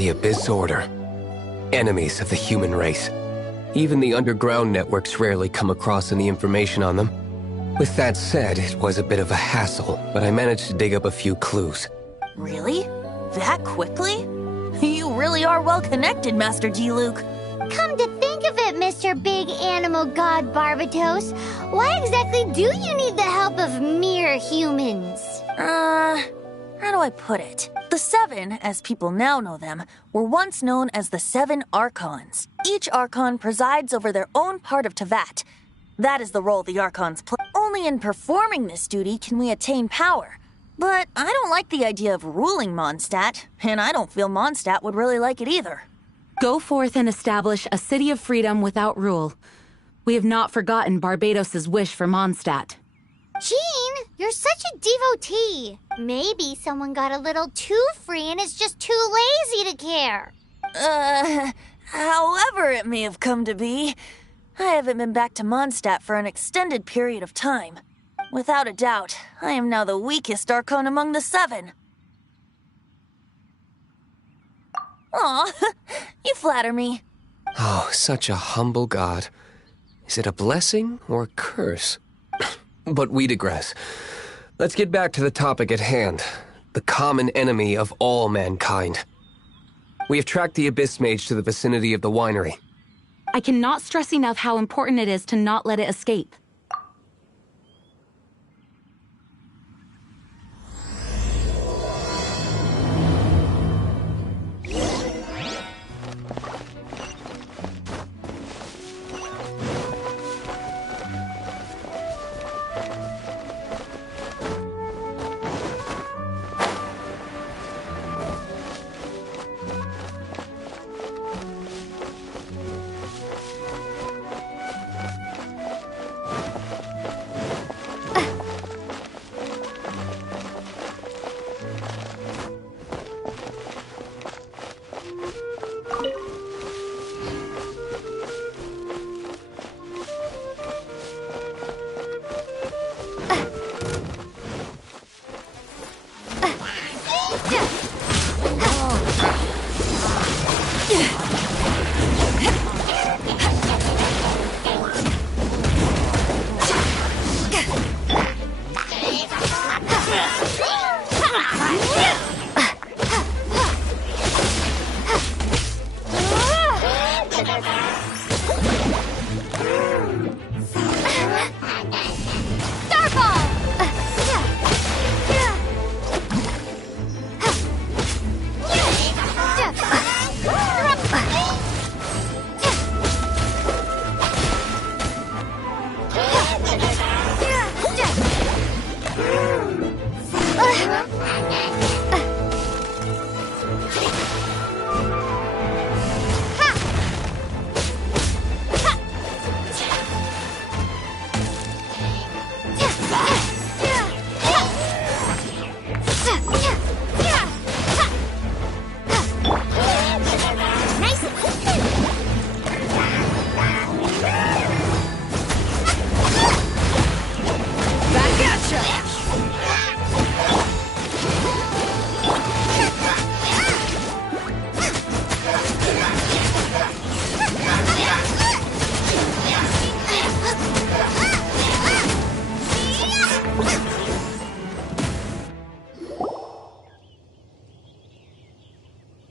The Abyss Order. Enemies of the human race. Even the underground networks rarely come across any information on them. With that said, it was a bit of a hassle, but I managed to dig up a few clues. Really? That quickly? You really are well connected, Master Diluc. Come to think of it, Mr. Big Animal God Barbatos, why exactly do you need the help of mere humans? How do I put it? The Seven, as people now know them, were once known as the Seven Archons. Each Archon presides over their own part of Teyvat. That is the role the Archons play. Only in performing this duty can we attain power. But I don't like the idea of ruling Mondstadt, and I don't feel Mondstadt would really like it either. Go forth and establish a city of freedom without rule. We have not forgotten Barbatos' wish for Mondstadt. Jean, you're such a devotee. Maybe someone got a little too free and is just too lazy to care. However it may have come to be, I haven't been back to Mondstadt for an extended period of time. Without a doubt, I am now the weakest Archon among the Seven. Aw, you flatter me. Oh, such a humble god. Is it a blessing or a curse? But we digress. Let's get back to the topic at hand. The common enemy of all mankind. We have tracked the Abyss Mage to the vicinity of the winery. I cannot stress enough how important it is to not let it escape.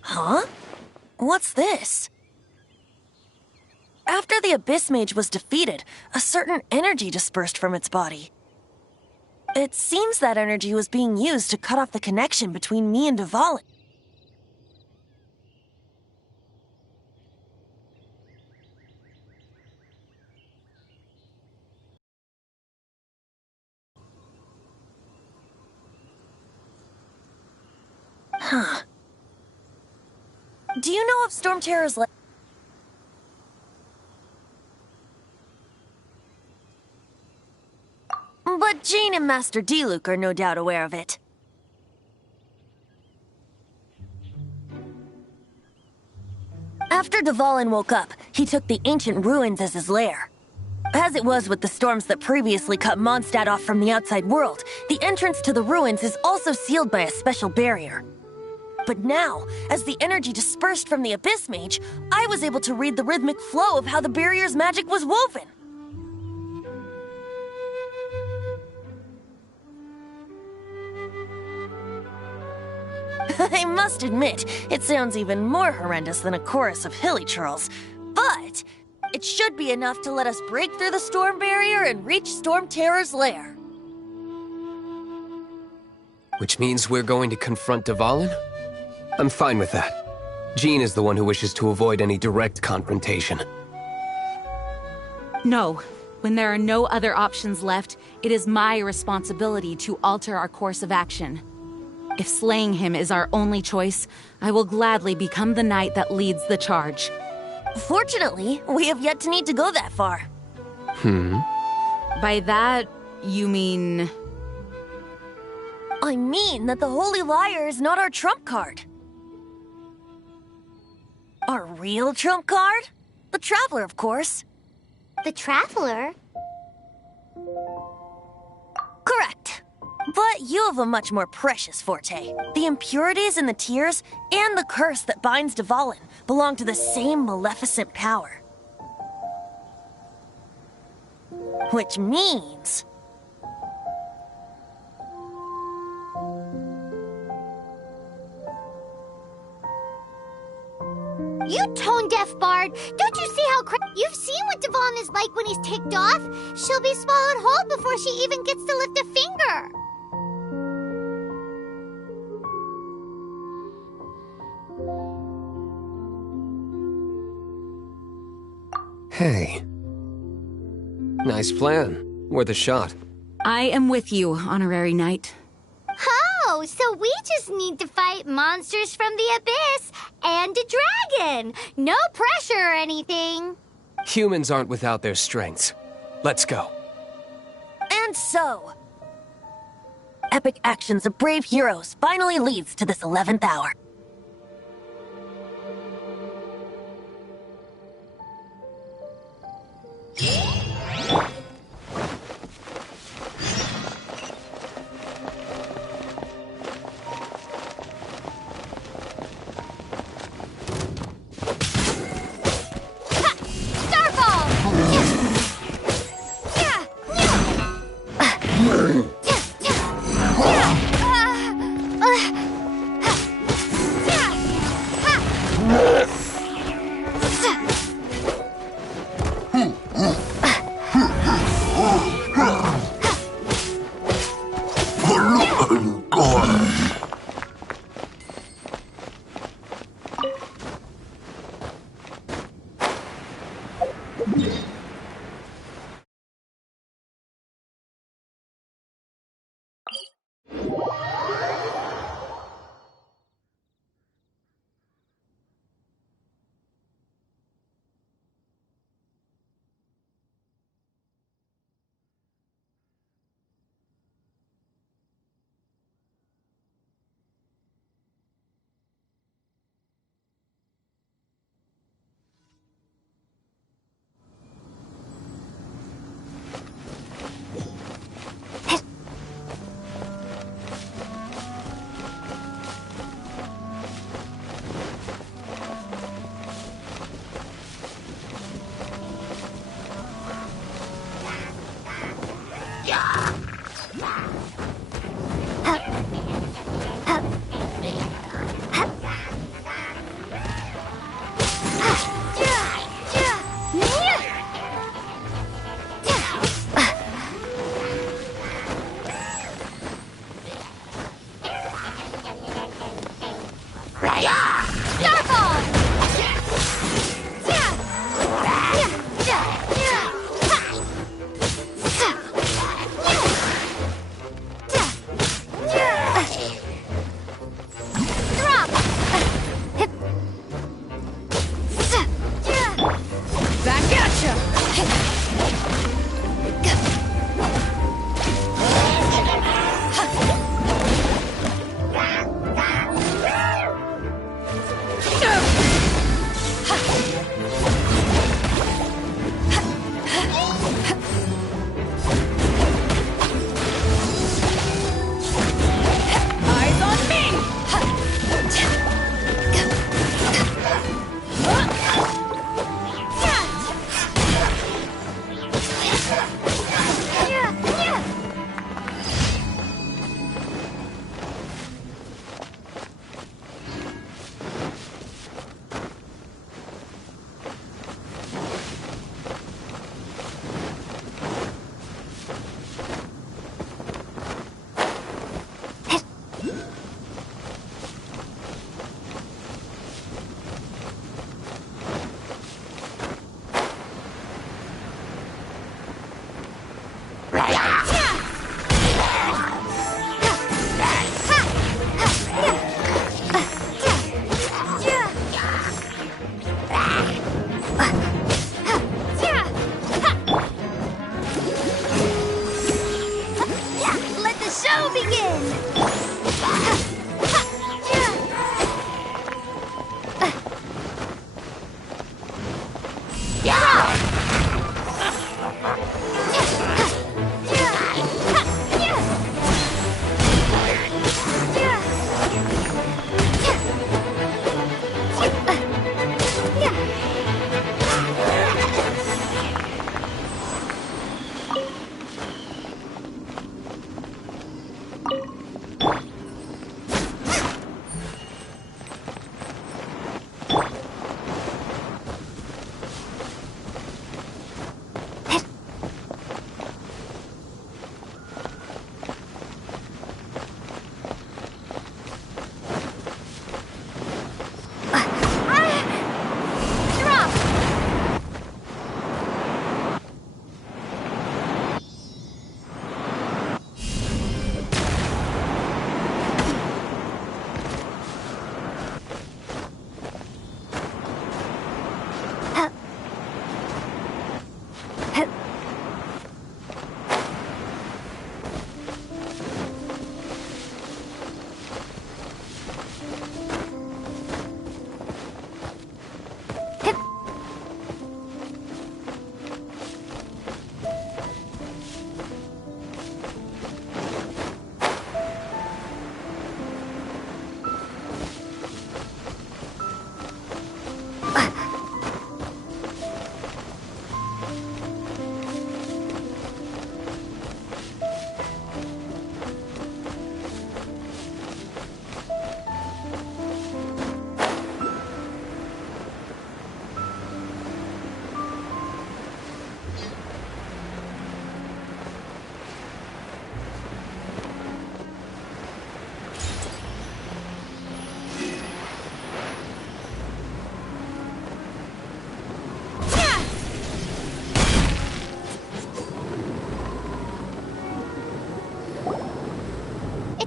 Huh? What's this? After the Abyss Mage was defeated, a certain energy dispersed from its body. It seems that energy was being used to cut off the connection between me and Dvalin. Huh. Do you know of Storm Terror's But Jean and Master Diluc are no doubt aware of it. After Dvalin woke up, he took the ancient ruins as his lair. As it was with the storms that previously cut Mondstadt off from the outside world, the entrance to the ruins is also sealed by a special barrier. But now, as the energy dispersed from the Abyss Mage, I was able to read the rhythmic flow of how the barrier's magic was woven. I must admit, it sounds even more horrendous than a chorus of hilichurls. But it should be enough to let us break through the storm barrier and reach Storm Terror's lair. Which means we're going to confront Dvalin? I'm fine with that. Jean is the one who wishes to avoid any direct confrontation. No. When there are no other options left, it is my responsibility to alter our course of action. If slaying him is our only choice, I will gladly become the knight that leads the charge. Fortunately, we have yet to need to go that far. By that, you mean... I mean that the Holy Liar is not our trump card. Our real trump card? The Traveler, of course. The Traveler? Correct. But you have a much more precious forte. The impurities in the tears and the curse that binds Dvalin belong to the same maleficent power. Which means... You tone-deaf bard! Don't you see how You've seen what Dvalin is like when he's ticked off? She'll be swallowed whole before she even gets to lift a finger! Hey. Nice plan. Worth a shot. I am with you, Honorary Knight. Oh, so we just need to fight monsters from the abyss and a dragon! No pressure or anything! Humans aren't without their strengths. Let's go. And so... Epic actions of brave heroes finally leads to this 11th hour.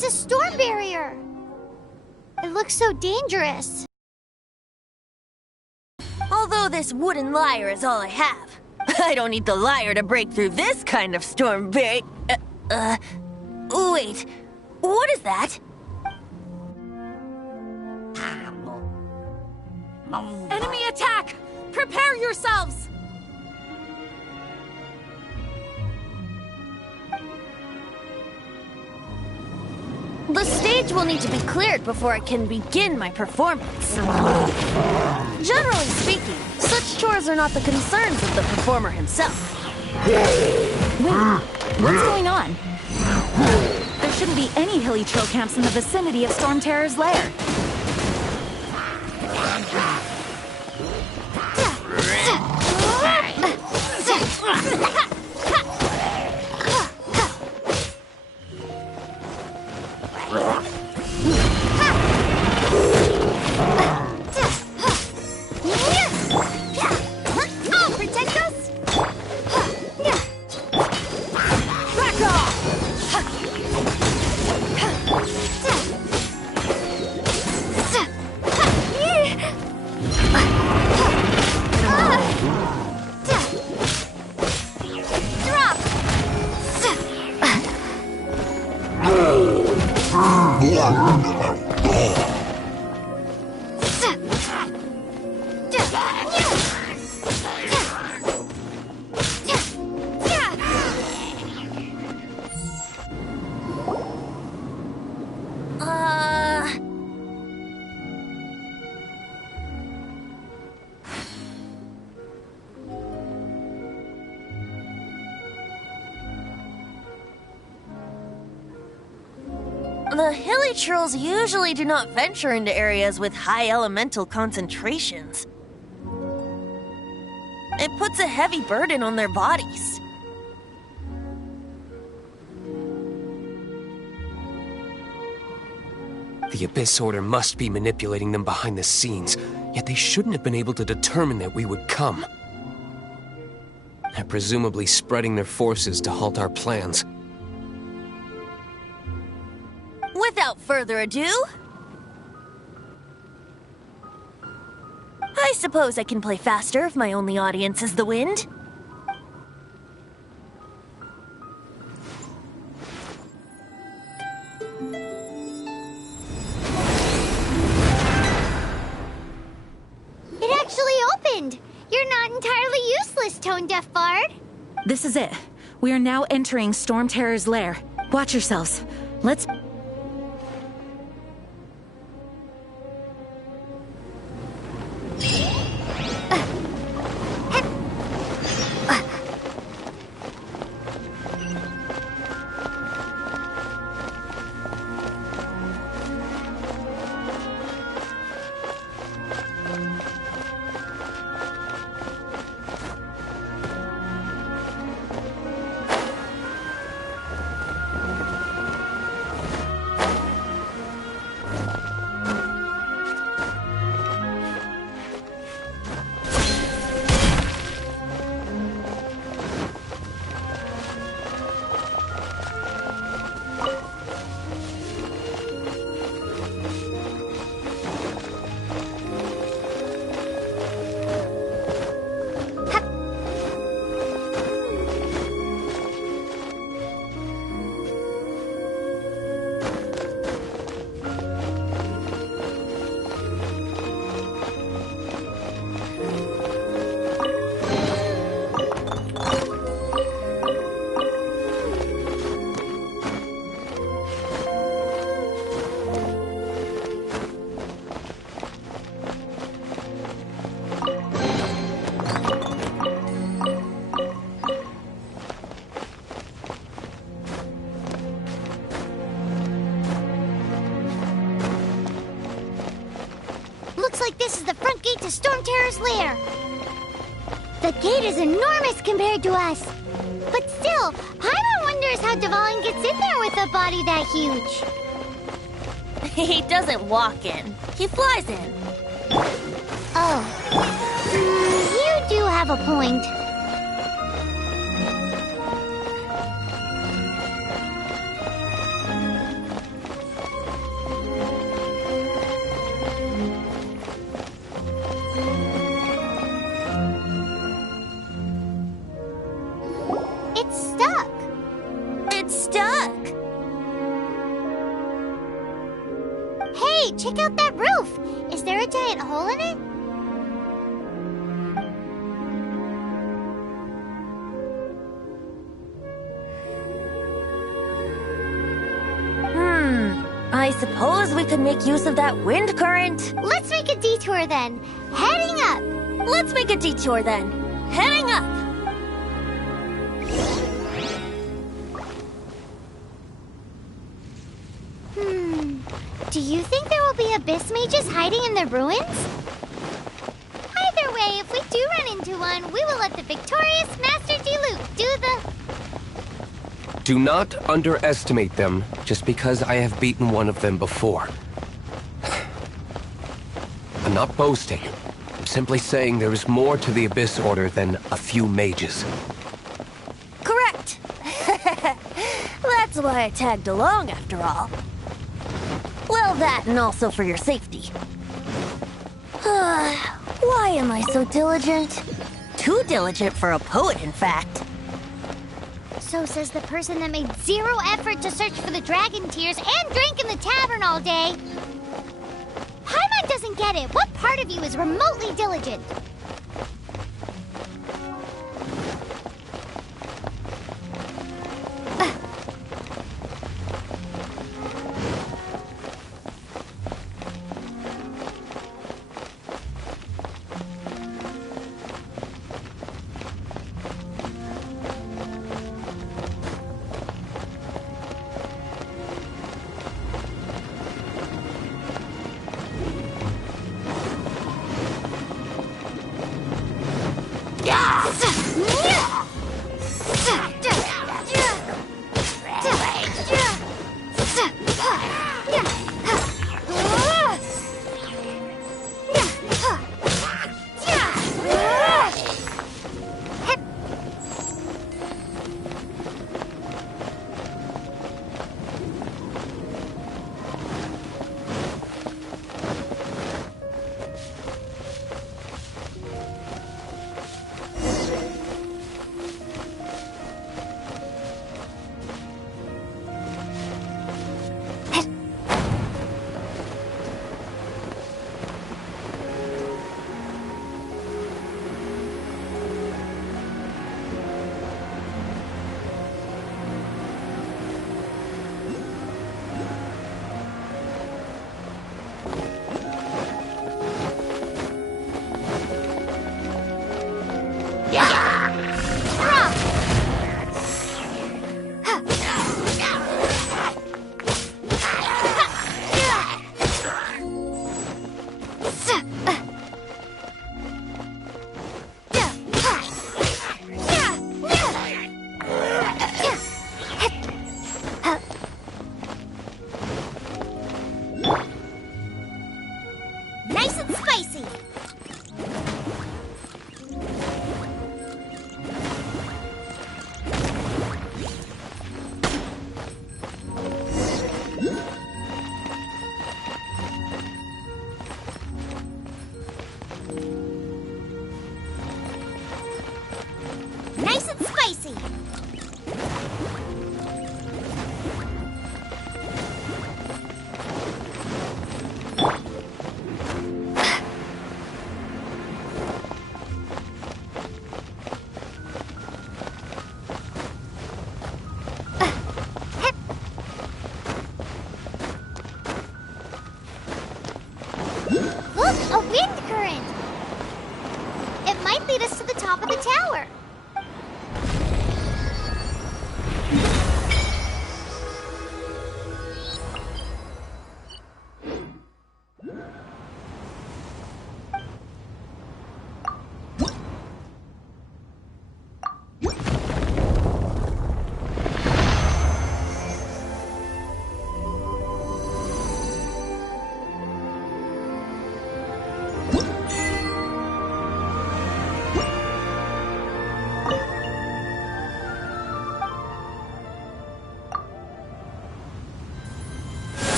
It's a storm barrier. It looks so dangerous. Although this wooden lyre is all I have, I don't need the lyre to break through this kind of storm barrier. Wait, what is that? Enemy attack! Prepare yourselves! The stage will need to be cleared before I can begin my performance. Generally speaking, such chores are not the concerns of the performer himself. Wait, what's going on? There shouldn't be any hilichurl camps in the vicinity of Storm Terror's lair. I'll protect us! Back off! Drop! The hilichurls usually do not venture into areas with high elemental concentrations. It puts a heavy burden on their bodies. The Abyss Order must be manipulating them behind the scenes, yet they shouldn't have been able to determine that we would come. They're presumably spreading their forces to halt our plans. Without further ado, I suppose I can play faster if my only audience is the wind. It actually opened! You're not entirely useless, Tone Deaf Bard. This is it. We are now entering Storm Terror's lair. Watch yourselves. Let's... Looks like this is the front gate to Storm Terror's lair. The gate is enormous compared to us. But still, Paimon wonders how Dvalin gets in there with a body that huge. He doesn't walk in, he flies in. Oh. You do have a point. get stuck. Hey, check out that roof! Is there a giant hole in it? I suppose we could make use of that wind current. Let's make a detour then. Heading up! Let's make a detour then. Heading up! Do you think there will be abyss mages hiding in the ruins? Either way, if we do run into one, we will let the victorious Master Diluc do the... Do not underestimate them just because I have beaten one of them before. I'm not boasting. I'm simply saying there is more to the Abyss Order than a few mages. Correct. That's why I tagged along after all. Well, that and also for your safety. Why am I so diligent? Too diligent for a poet, in fact. So says the person that made zero effort to search for the dragon tears and drank in the tavern all day. Paimon doesn't get it. What part of you is remotely diligent?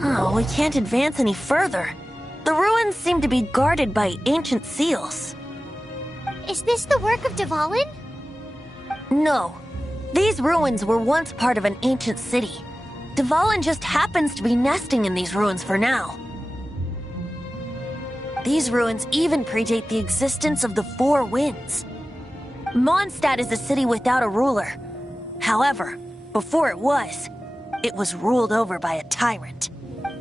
Oh, we can't advance any further. The ruins seem to be guarded by ancient seals. Is this the work of Dvalin? No. These ruins were once part of an ancient city. Dvalin just happens to be nesting in these ruins for now. These ruins even predate the existence of the Four Winds. Mondstadt is a city without a ruler. However, before it was ruled over by a tyrant.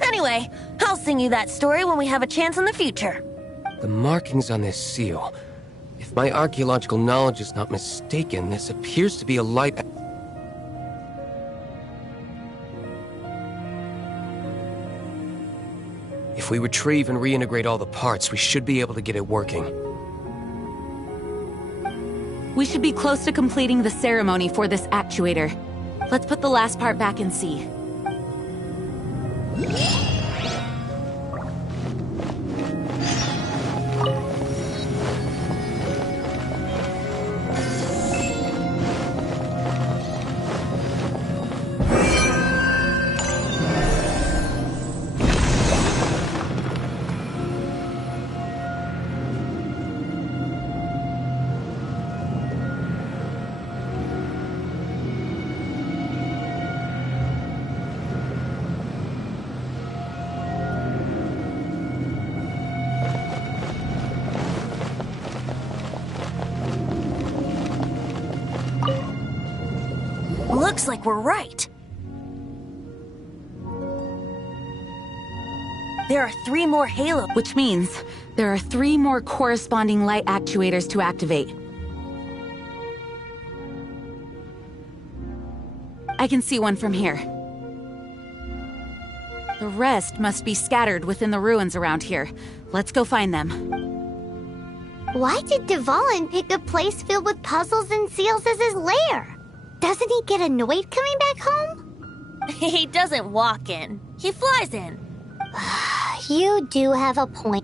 Anyway, I'll sing you that story when we have a chance in the future. The markings on this seal. If my archaeological knowledge is not mistaken, this appears to be a light... If we retrieve and reintegrate all the parts, we should be able to get it working. We should be close to completing the ceremony for this actuator. Let's put the last part back and see. Looks like we're right. There are 3 more Halo, Which means there are 3 more corresponding light actuators to activate. I can see one from here. The rest must be scattered within the ruins around here. Let's go find them. Why did Dvalin pick a place filled with puzzles and seals as his lair? Doesn't he get annoyed coming back home? He doesn't walk in. He flies in. You do have a point.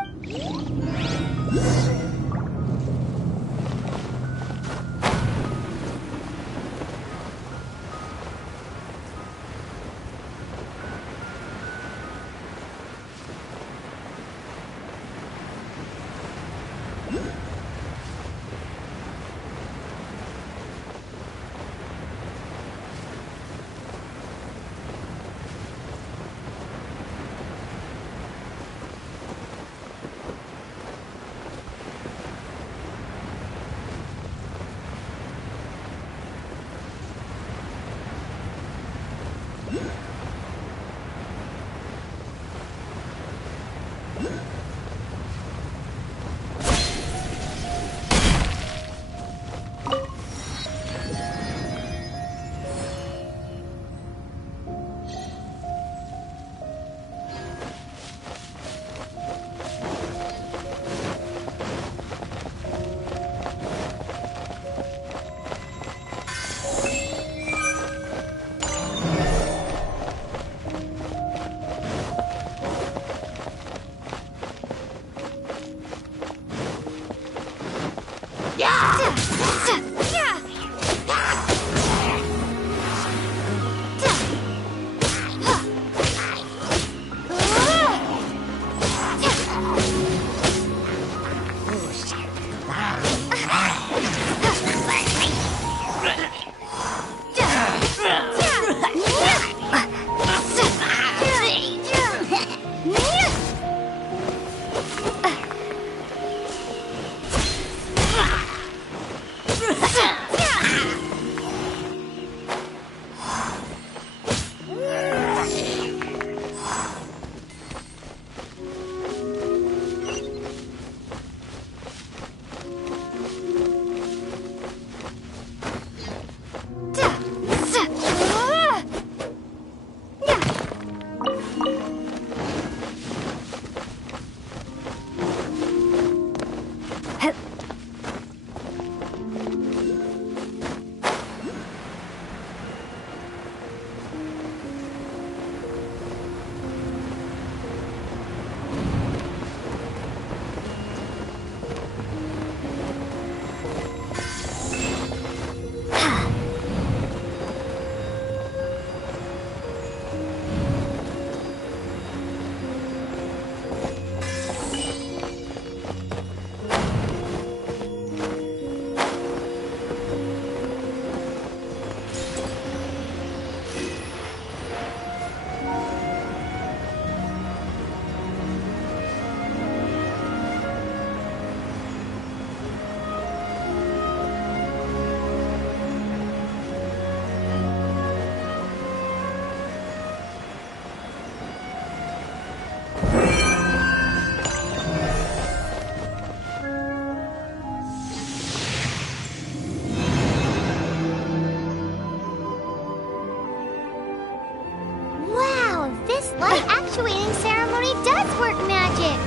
light actuating ceremony does work magic.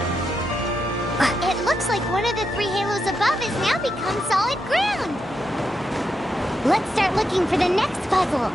It looks like one of the 3 halos above has now become solid ground. Let's start looking for the next puzzle.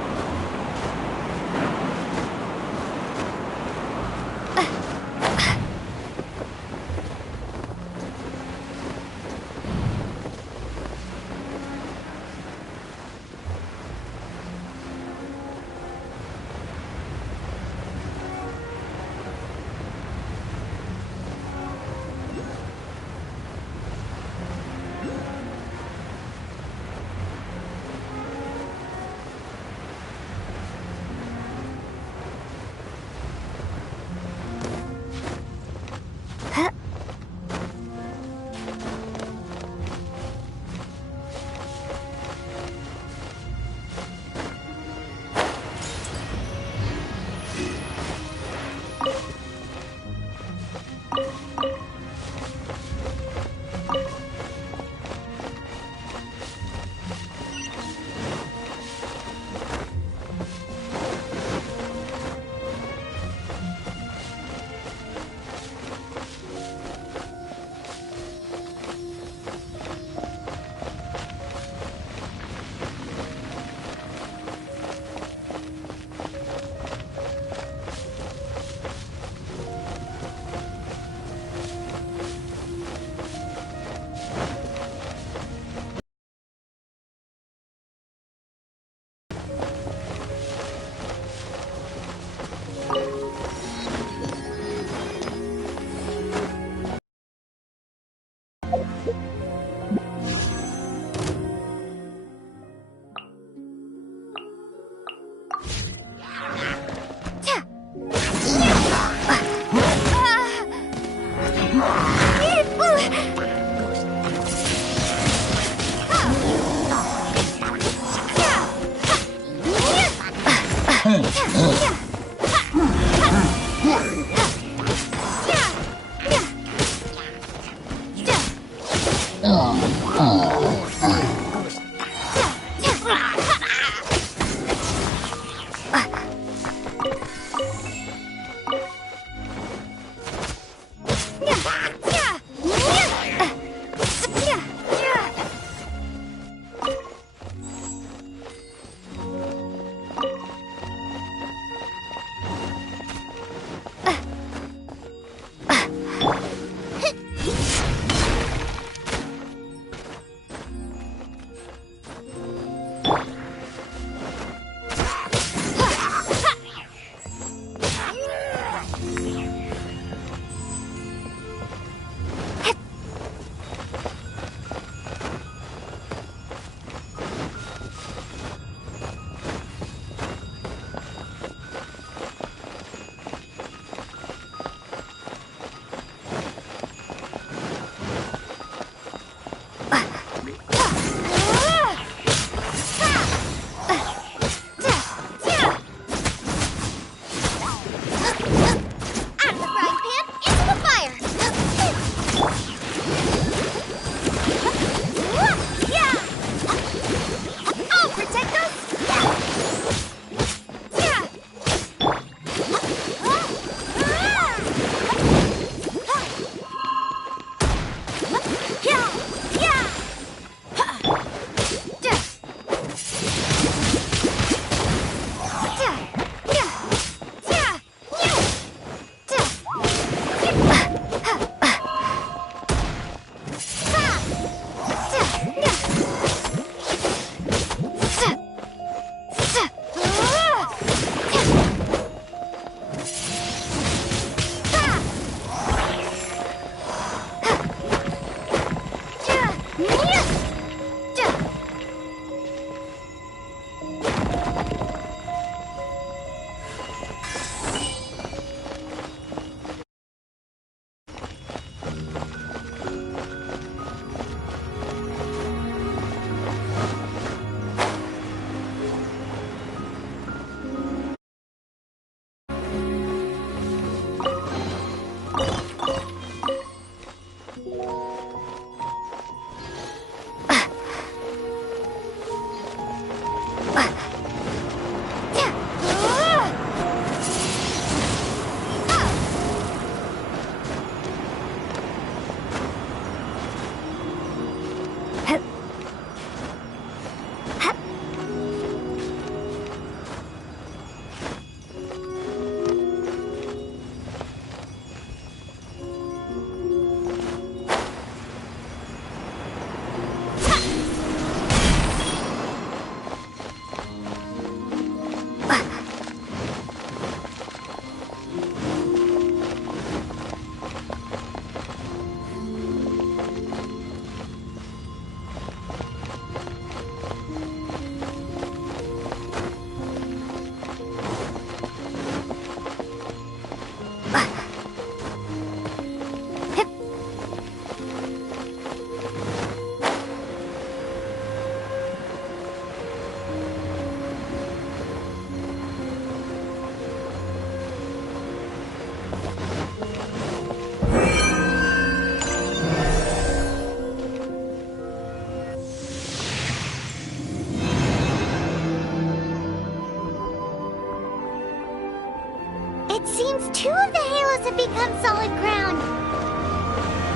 It seems 2 of the halos have become solid ground.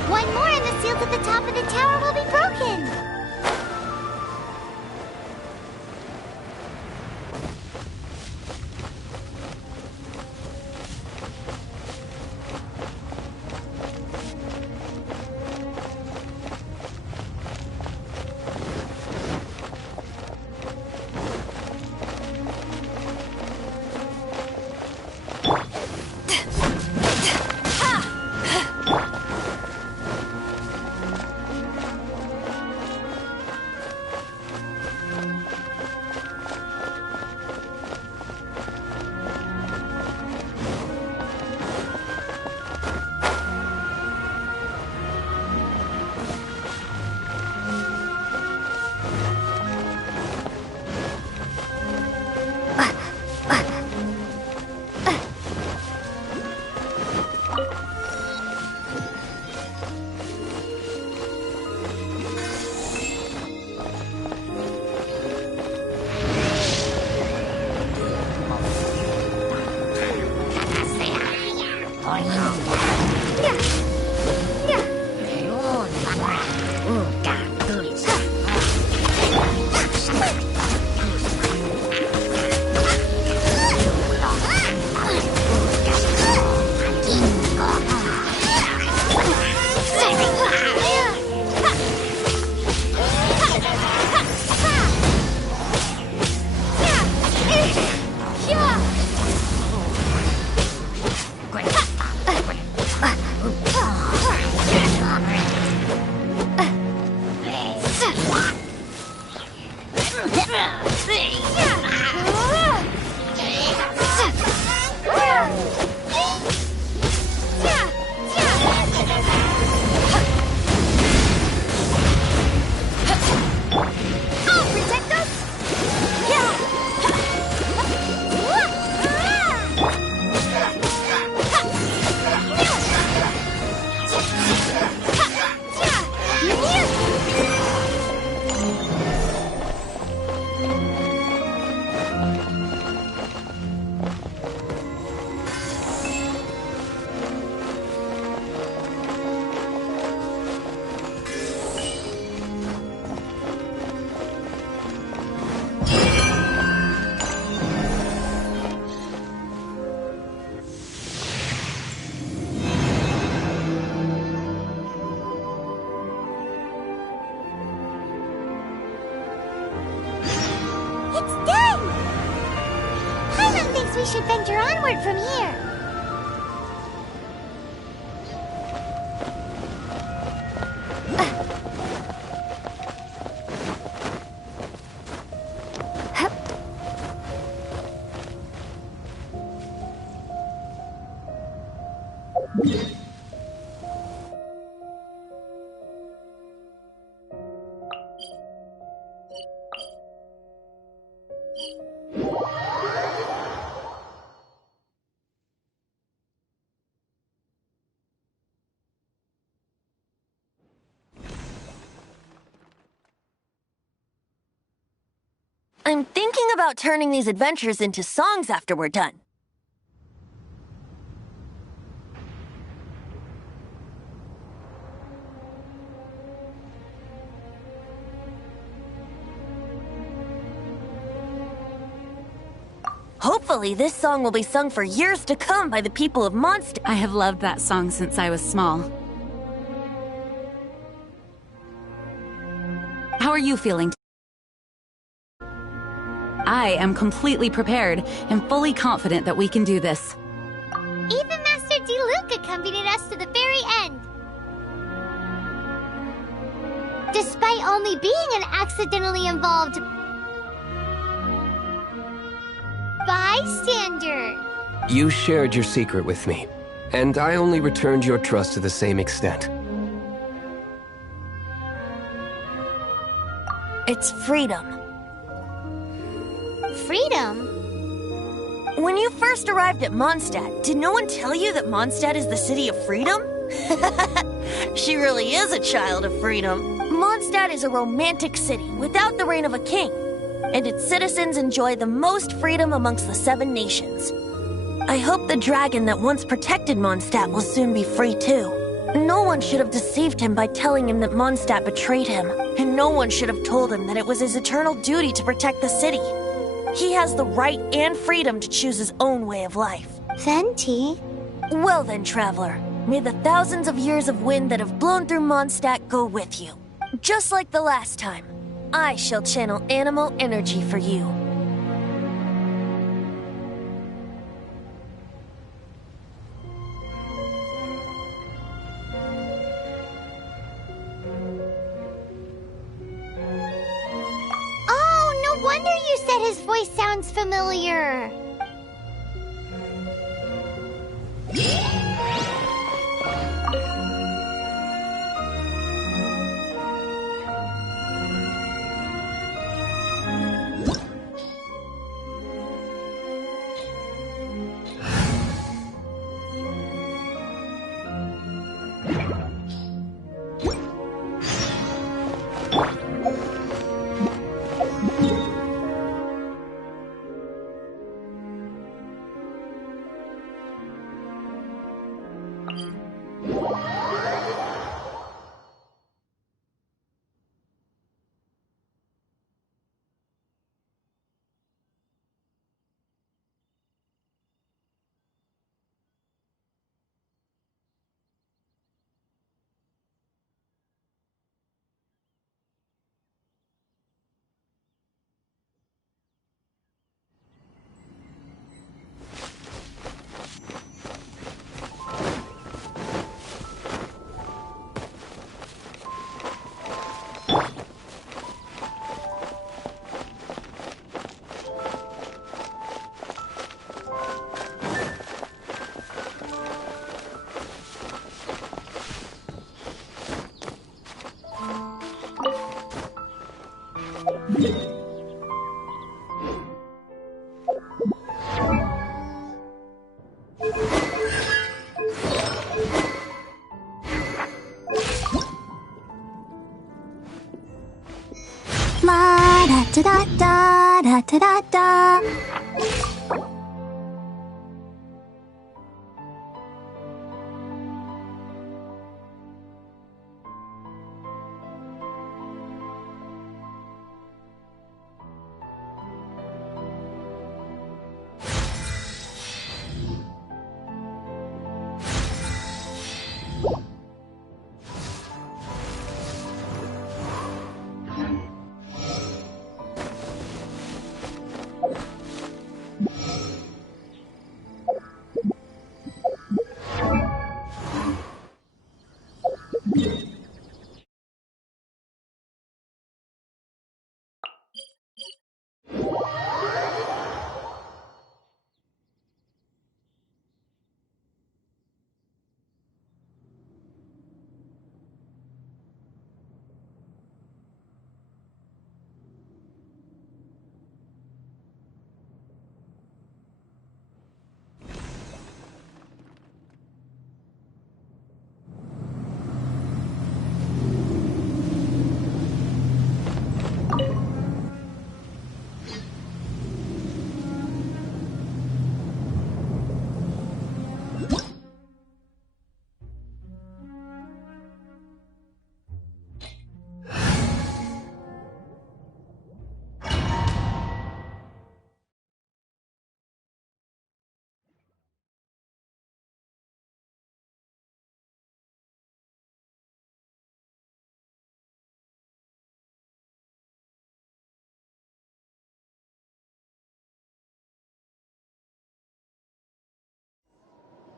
One more and the seals at the top of the tower will be broken. We should venture onward from here. I'm thinking about turning these adventures into songs after we're done. Hopefully, this song will be sung for years to come by the people of Mondstadt. I have loved that song since I was small. How are you feeling? I am completely prepared and fully confident that we can do this. Even Master Diluc accompanied us to the very end. Despite only being an accidentally involved bystander. You shared your secret with me, and I only returned your trust to the same extent. It's freedom. Freedom? When you first arrived at Mondstadt, did no one tell you that Mondstadt is the city of freedom? She really is a child of freedom. Mondstadt is a romantic city without the reign of a king, and its citizens enjoy the most freedom amongst the 7 nations. I hope the dragon that once protected Mondstadt will soon be free too. No one should have deceived him by telling him that Mondstadt betrayed him, and no one should have told him that it was his eternal duty to protect the city. He has the right and freedom to choose his own way of life. Venti? Well then, traveler, may the thousands of years of wind that have blown through Mondstadt go with you. Just like the last time, I shall channel animal energy for you. Oh, no wonder you said his voice sounds familiar. La da da da da da da da.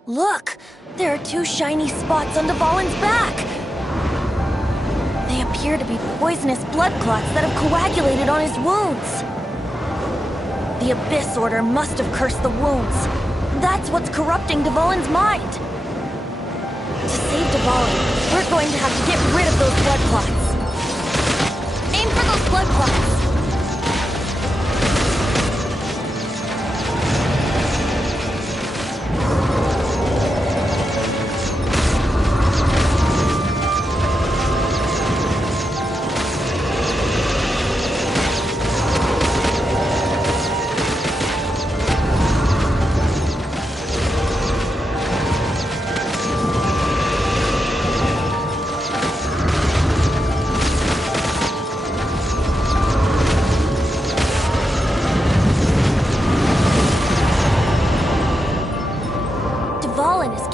Look! There are 2 shiny spots on Dvalin's back! They appear to be poisonous blood clots that have coagulated on his wounds. The Abyss Order must have cursed the wounds. That's what's corrupting Dvalin's mind. To save Dvalin, we're going to have to get rid of those blood clots. Aim for those blood clots!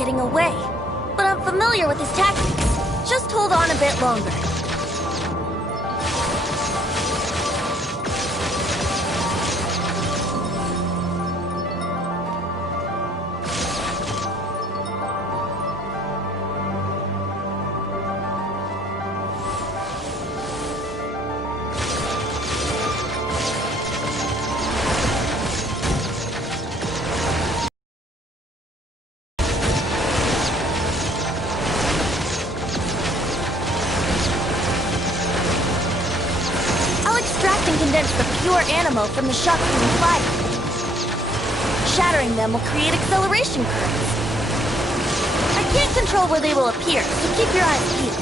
getting away. But I'm familiar with his tactics. Just hold on a bit longer. Condense the pure animal from the shock-giving fire. Shattering them will create acceleration currents. I can't control where they will appear, so keep your eyes peeled.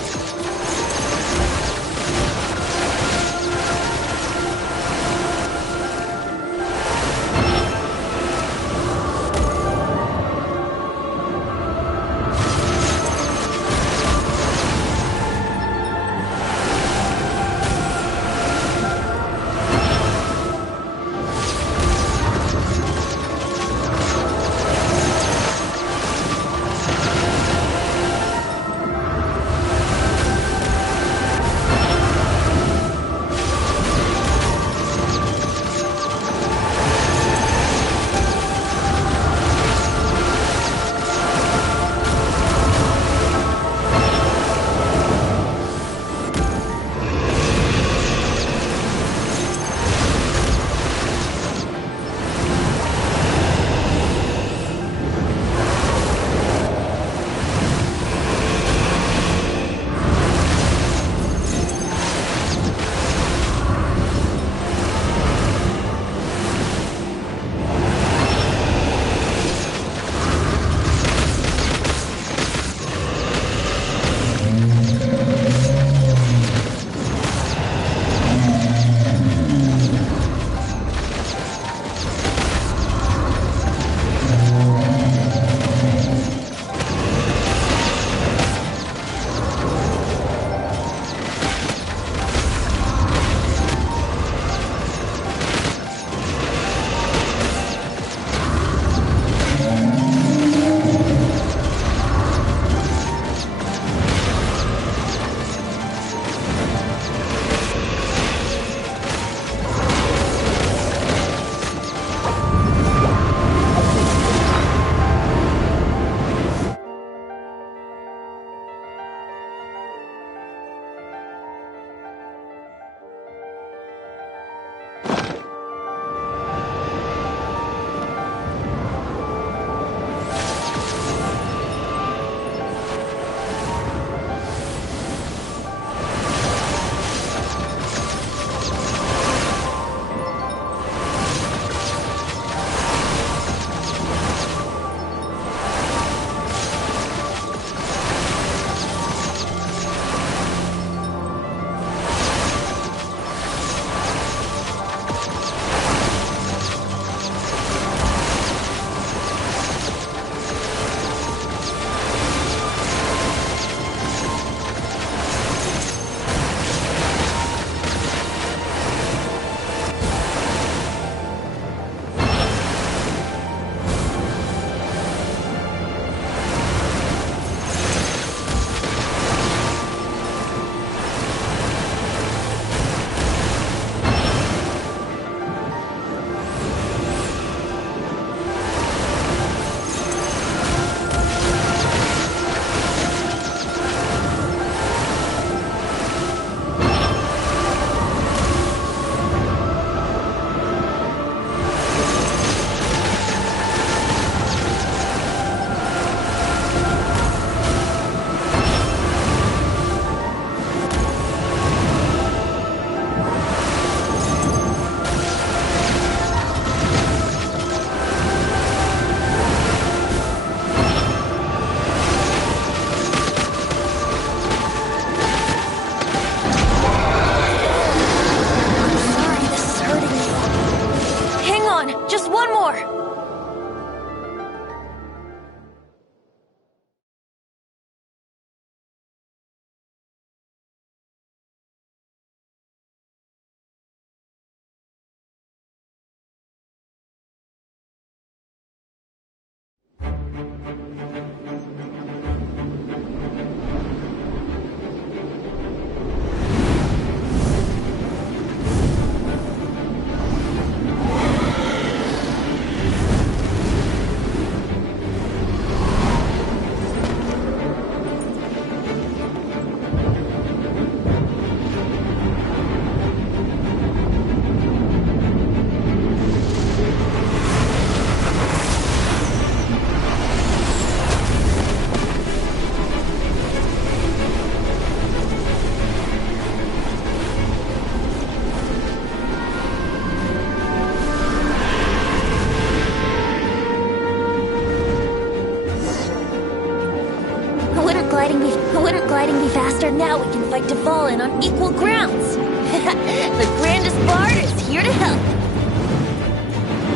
Wouldn't gliding be faster? Now we can fight Dvalin on equal grounds. The grandest bard is here to help.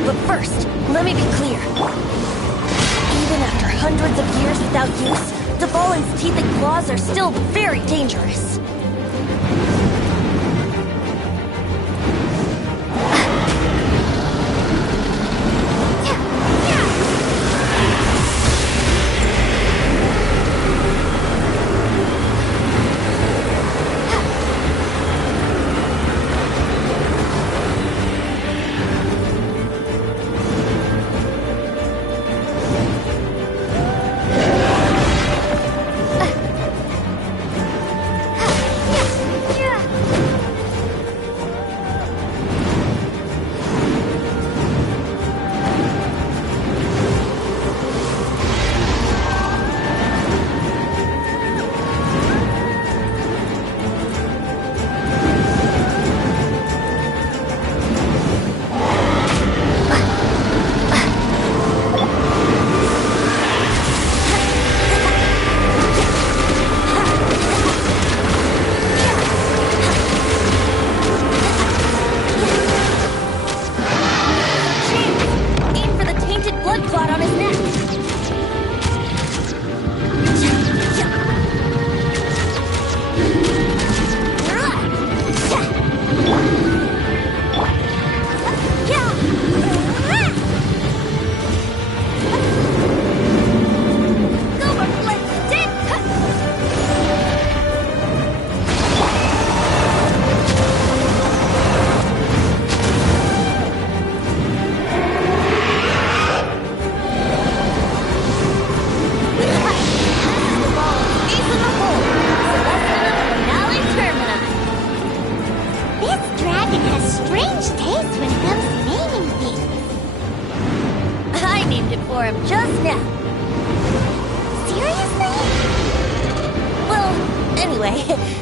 But first, let me be clear. Even after hundreds of years without use, Dvalin's teeth and claws are still very dangerous.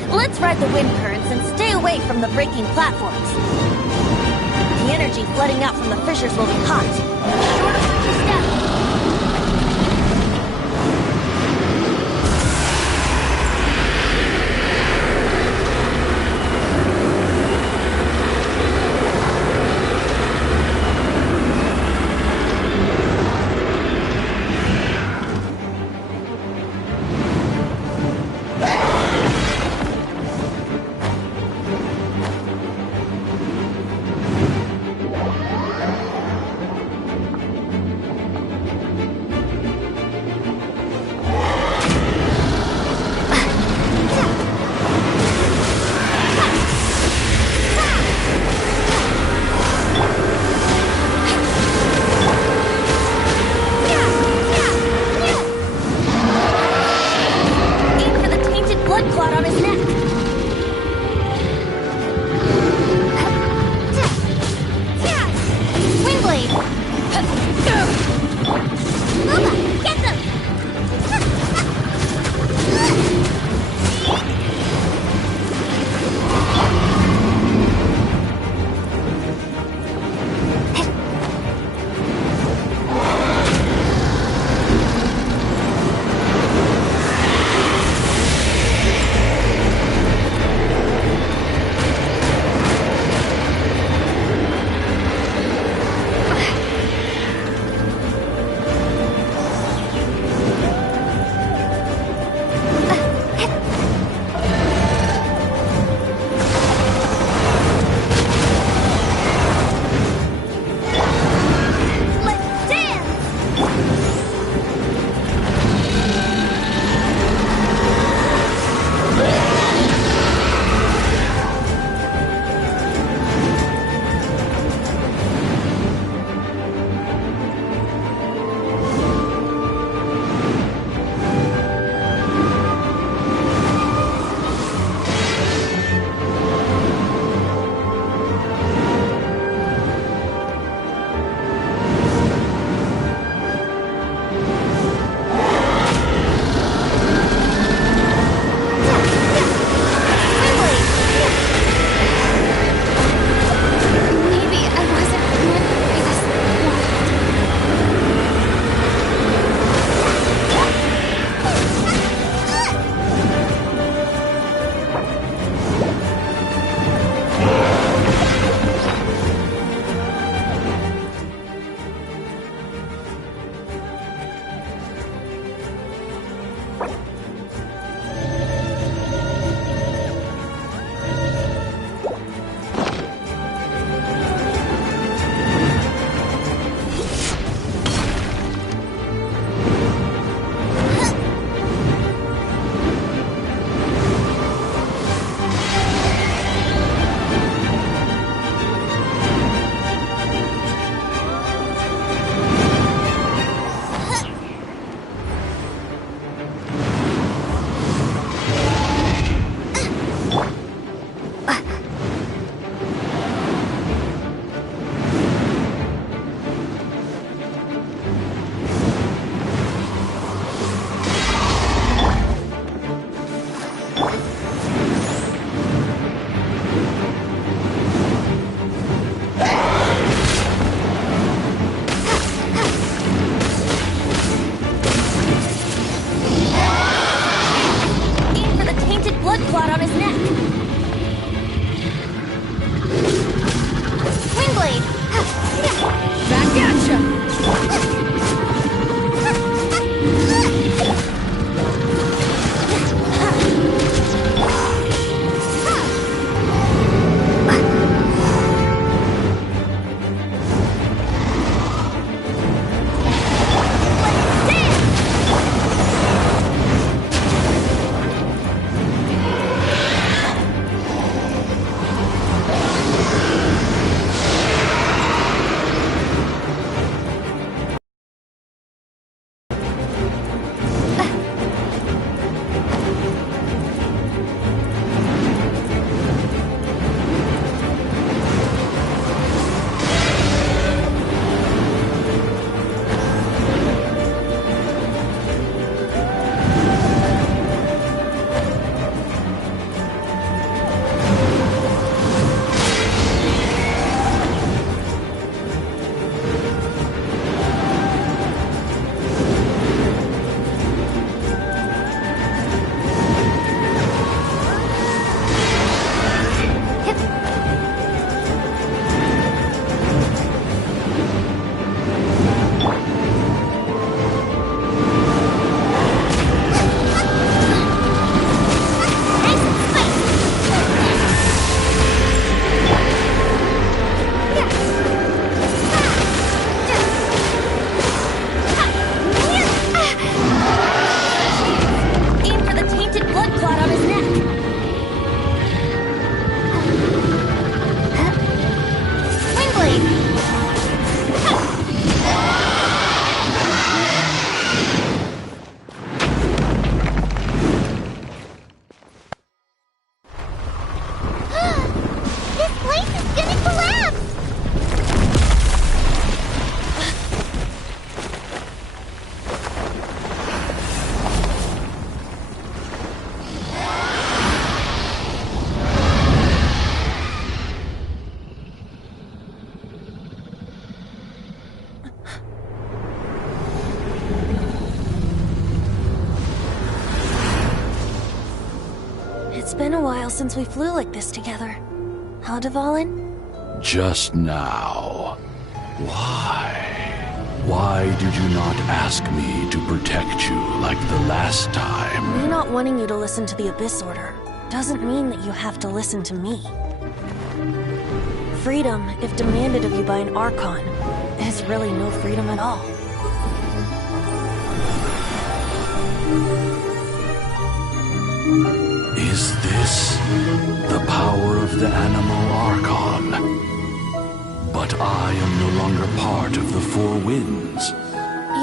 Let's ride the wind currents and stay away from the breaking platforms. The energy flooding out from the fissures will be hot. Be sure to watch your step. It's been a while since we flew like this together. Huh, Dvalin? Just now. Why? Why did you not ask me to protect you like the last time? Me not wanting you to listen to the Abyss Order doesn't mean that you have to listen to me. Freedom, if demanded of you by an Archon, is really no freedom at all. Is this the power of the Animal Archon? But I am no longer part of the Four Winds.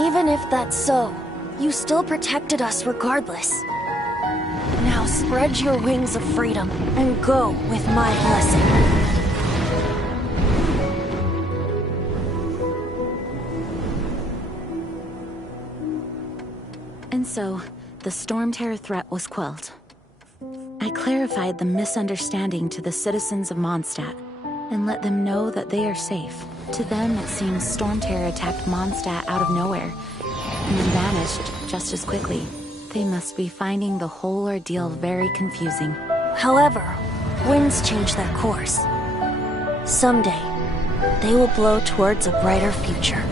Even if that's so, you still protected us regardless. Now spread your wings of freedom and go with my blessing. And so, the Storm Terror threat was quelled. I clarified the misunderstanding to the citizens of Mondstadt, and let them know that they are safe. To them, it seems Storm Terror attacked Mondstadt out of nowhere, and then vanished just as quickly. They must be finding the whole ordeal very confusing. However, winds change their course. Someday, they will blow towards a brighter future.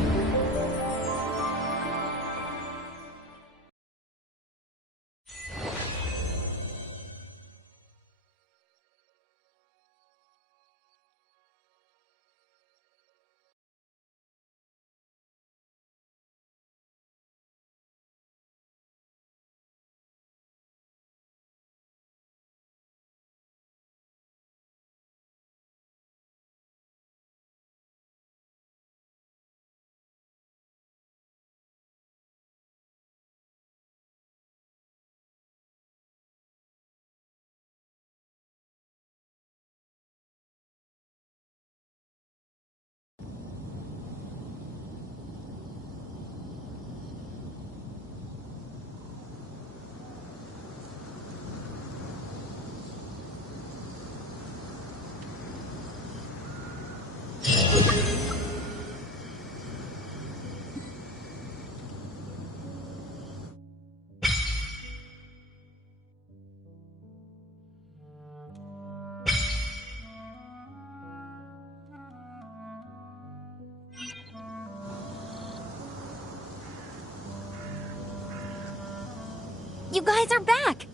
You guys are back!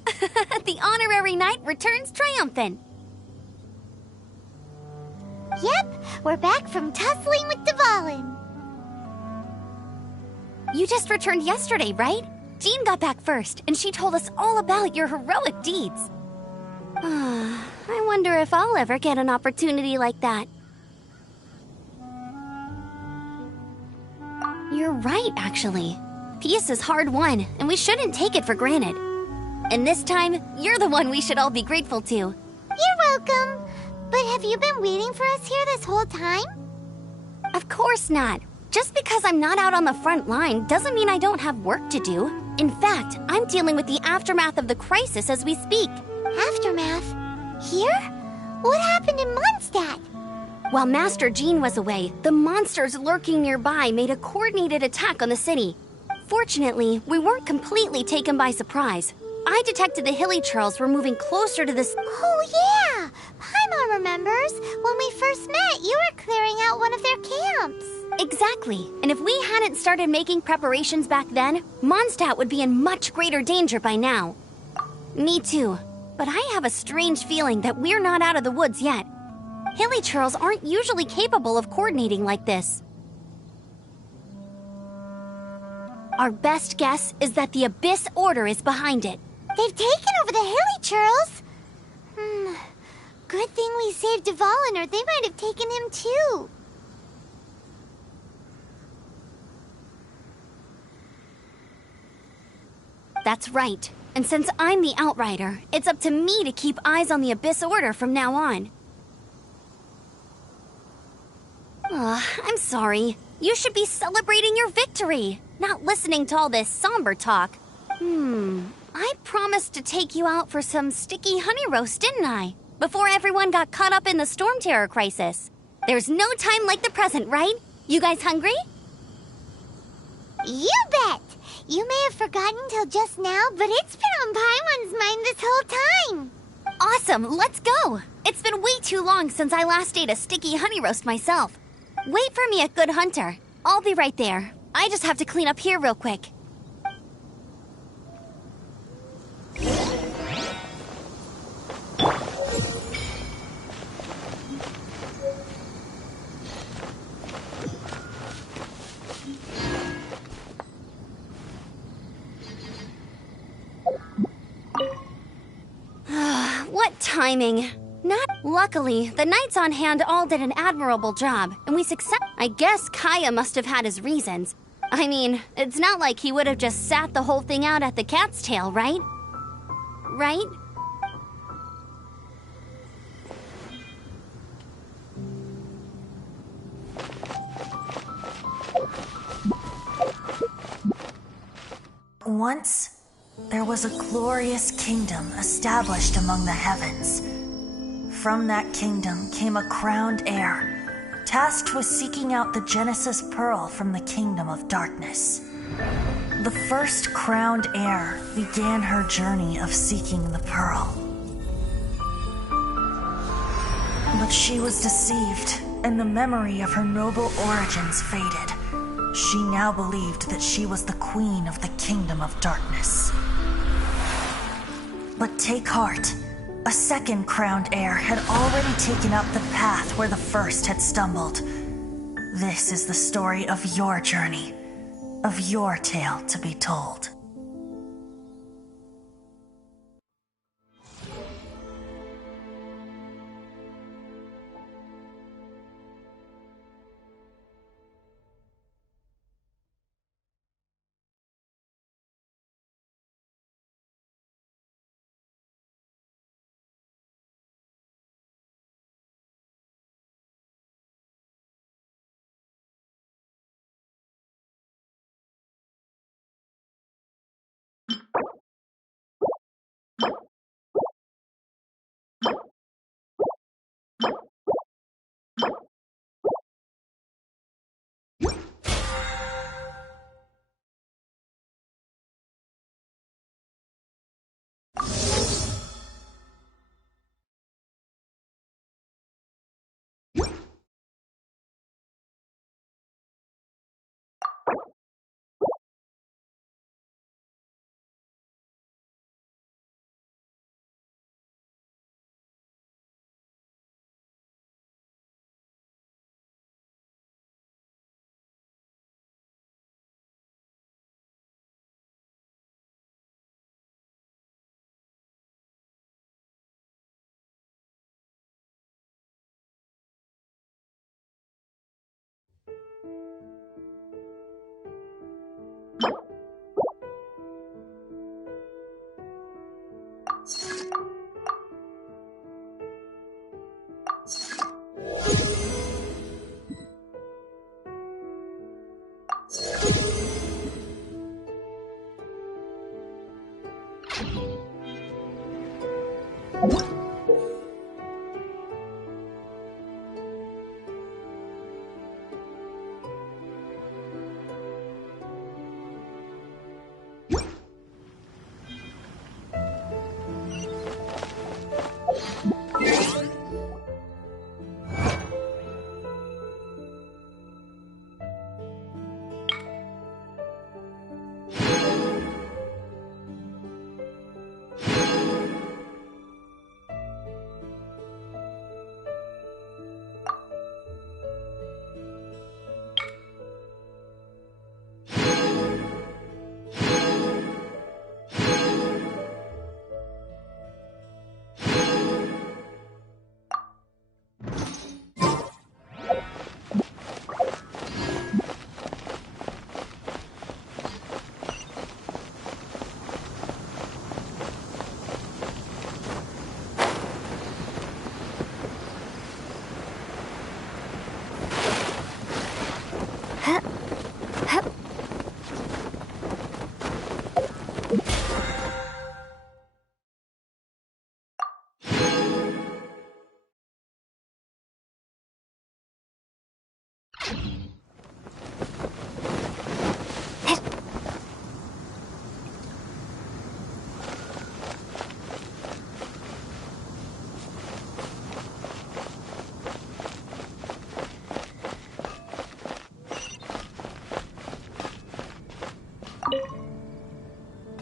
The honorary knight returns triumphant. Yep, we're back from tussling with Dvalin. You just returned yesterday, right? Jean got back first, and she told us all about your heroic deeds. I wonder if I'll ever get an opportunity like that. You're right, actually. Peace is hard won, and we shouldn't take it for granted. And this time, you're the one we should all be grateful to. You're welcome. But have you been waiting for us here this whole time? Of course not. Just because I'm not out on the front line doesn't mean I don't have work to do. In fact, I'm dealing with the aftermath of the crisis as we speak. Aftermath? Here? What happened in Mondstadt? While Master Jean was away, the monsters lurking nearby made a coordinated attack on the city. Fortunately, we weren't completely taken by surprise. I detected the Hilichurls were moving closer to this. Oh, yeah! Paimon remembers. When we first met, you were clearing out one of their camps. Exactly. And if we hadn't started making preparations back then, Mondstadt would be in much greater danger by now. Me too. But I have a strange feeling that we're not out of the woods yet. Hilichurls aren't usually capable of coordinating like this. Our best guess is that the Abyss Order is behind it. They've taken over the Hilichurls? Good thing we saved Dvalin, or they might have taken him too. That's right. And since I'm the Outrider, it's up to me to keep eyes on the Abyss Order from now on. I'm sorry. You should be celebrating your victory, not listening to all this somber talk. I promised to take you out for some sticky honey roast, didn't I? Before everyone got caught up in the Storm Terror crisis. There's no time like the present, right? You guys hungry? You bet! You may have forgotten till just now, but it's been on Paimon's mind this whole time. Awesome, let's go! It's been way too long since I last ate a sticky honey roast myself. Wait for me at Good Hunter. I'll be right there. I just have to clean up here real quick. What timing. Not luckily, the knights on hand all did an admirable job, and we I guess Kaya must have had his reasons. I mean, it's not like he would have just sat the whole thing out at the Cat's Tail, right? Right? Once, there was a glorious kingdom established among the heavens. From that kingdom came a crowned heir, tasked with seeking out the Genesis Pearl from the Kingdom of Darkness. The first crowned heir began her journey of seeking the pearl. But she was deceived, and the memory of her noble origins faded. She now believed that she was the queen of the Kingdom of Darkness. But take heart. A second crowned heir had already taken up the path where the first had stumbled. This is the story of your journey, of your tale to be told.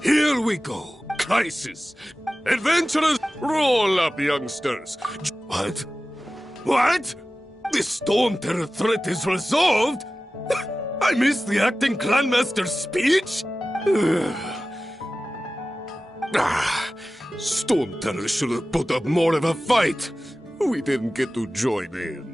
Here we go. Crisis. Adventurers, roll up, youngsters. What? What? The Storm Terror threat is resolved? I missed the acting clanmaster's speech? Storm Terror should have put up more of a fight. We didn't get to join in.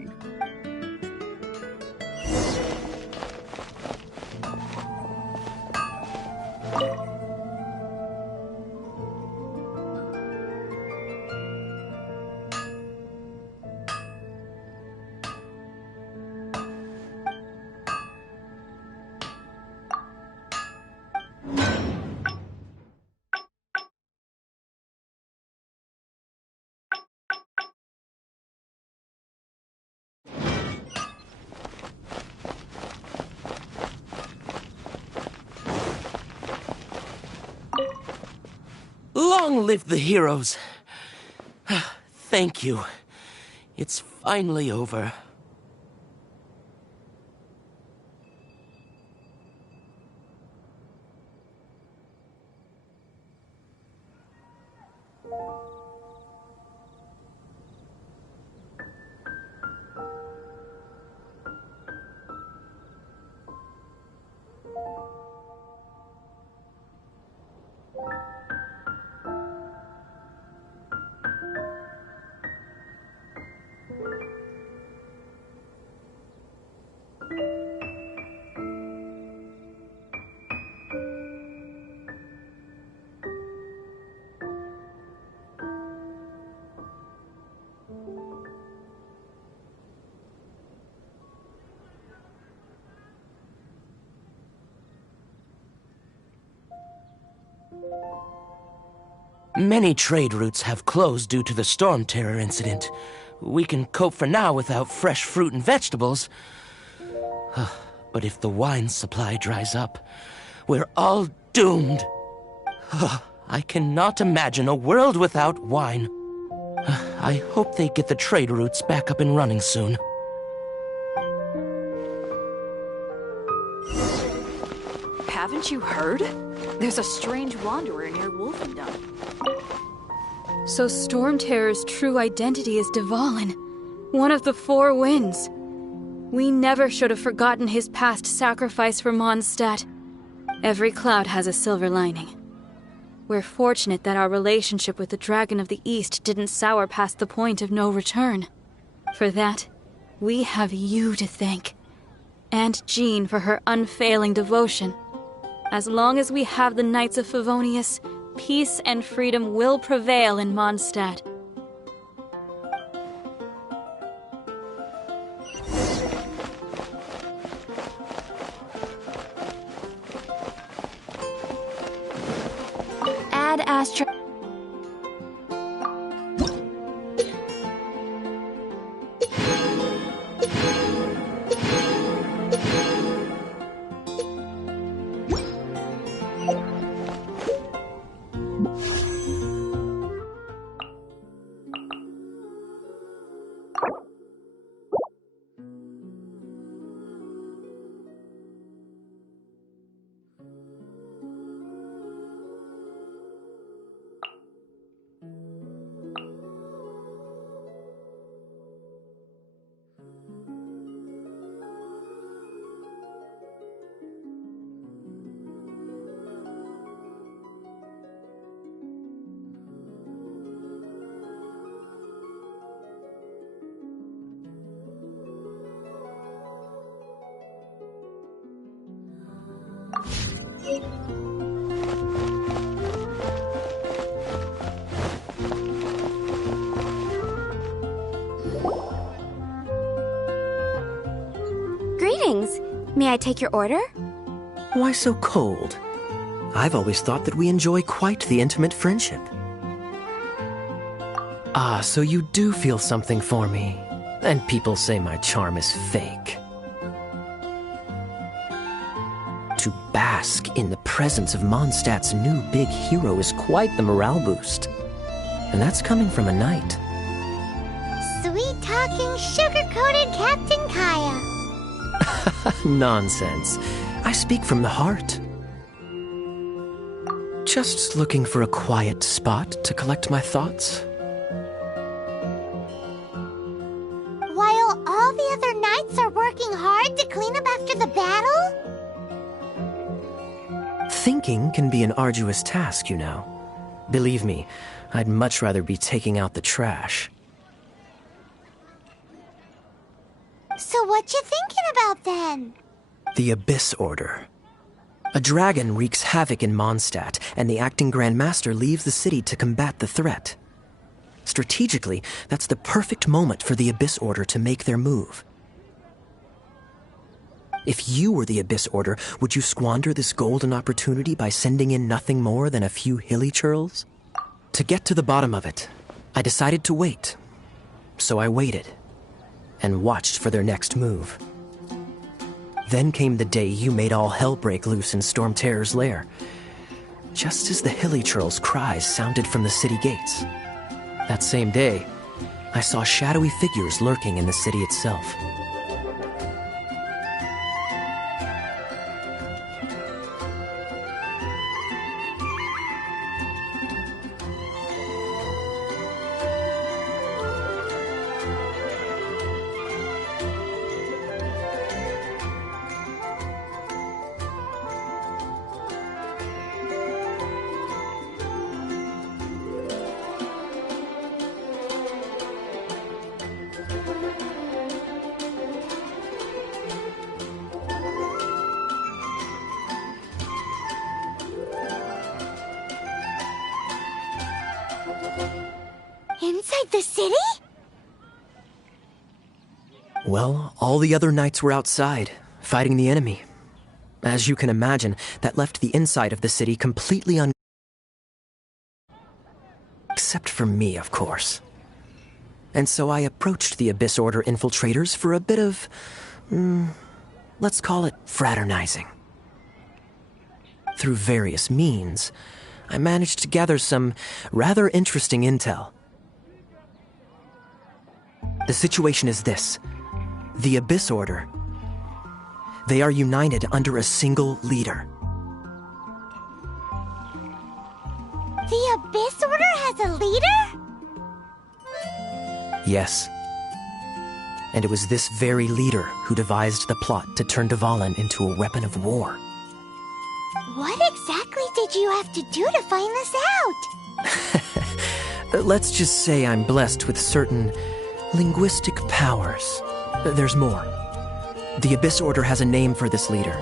Long live the heroes. Thank you. It's finally over. Many trade routes have closed due to the Storm Terror incident. We can cope for now without fresh fruit and vegetables. But if the wine supply dries up, we're all doomed. I cannot imagine a world without wine. I hope they get the trade routes back up and running soon. Haven't you heard? There's a strange wanderer near Wolfendom. So Storm Terror's true identity is Dvalin, one of the Four Winds. We never should have forgotten his past sacrifice for Mondstadt. Every cloud has a silver lining. We're fortunate that our relationship with the Dragon of the East didn't sour past the point of no return. For that, we have you to thank. And Jean for her unfailing devotion. As long as we have the Knights of Favonius, peace and freedom will prevail in Mondstadt. Add Astra. Greetings. May I take your order? Why so cold? I've always thought that we enjoy quite the intimate friendship. Ah, so you do feel something for me. And people say my charm is fake. To bask in the presence of Mondstadt's new big hero is quite the morale boost. And that's coming from a knight. Sweet-talking, sugar-coated Captain Kaya. Nonsense. I speak from the heart. Just looking for a quiet spot to collect my thoughts. While all the other knights are working hard to clean up after the battle? Thinking can be an arduous task, you know. Believe me, I'd much rather be taking out the trash. So what you thinking about then? The Abyss Order. A dragon wreaks havoc in Mondstadt, and the acting Grand Master leaves the city to combat the threat. Strategically, that's the perfect moment for the Abyss Order to make their move. If you were the Abyss Order, would you squander this golden opportunity by sending in nothing more than a few hilly churls? To get to the bottom of it, I decided to wait. So I waited, and watched for their next move. Then came the day you made all hell break loose in Storm Terror's lair, just as the hilly churls' cries sounded from the city gates. That same day, I saw shadowy figures lurking in the city itself. Inside the city? Well, all the other knights were outside, fighting the enemy. As you can imagine, that left the inside of the city completely except for me, of course. And so I approached the Abyss Order infiltrators for a bit of, let's call it fraternizing. Through various means, I managed to gather some rather interesting intel. The situation is this. The Abyss Order. They are united under a single leader. The Abyss Order has a leader? Yes. And it was this very leader who devised the plot to turn Dvalin into a weapon of war. What exactly did you have to do to find this out? Let's just say I'm blessed with certain linguistic powers. There's more. The Abyss Order has a name for this leader.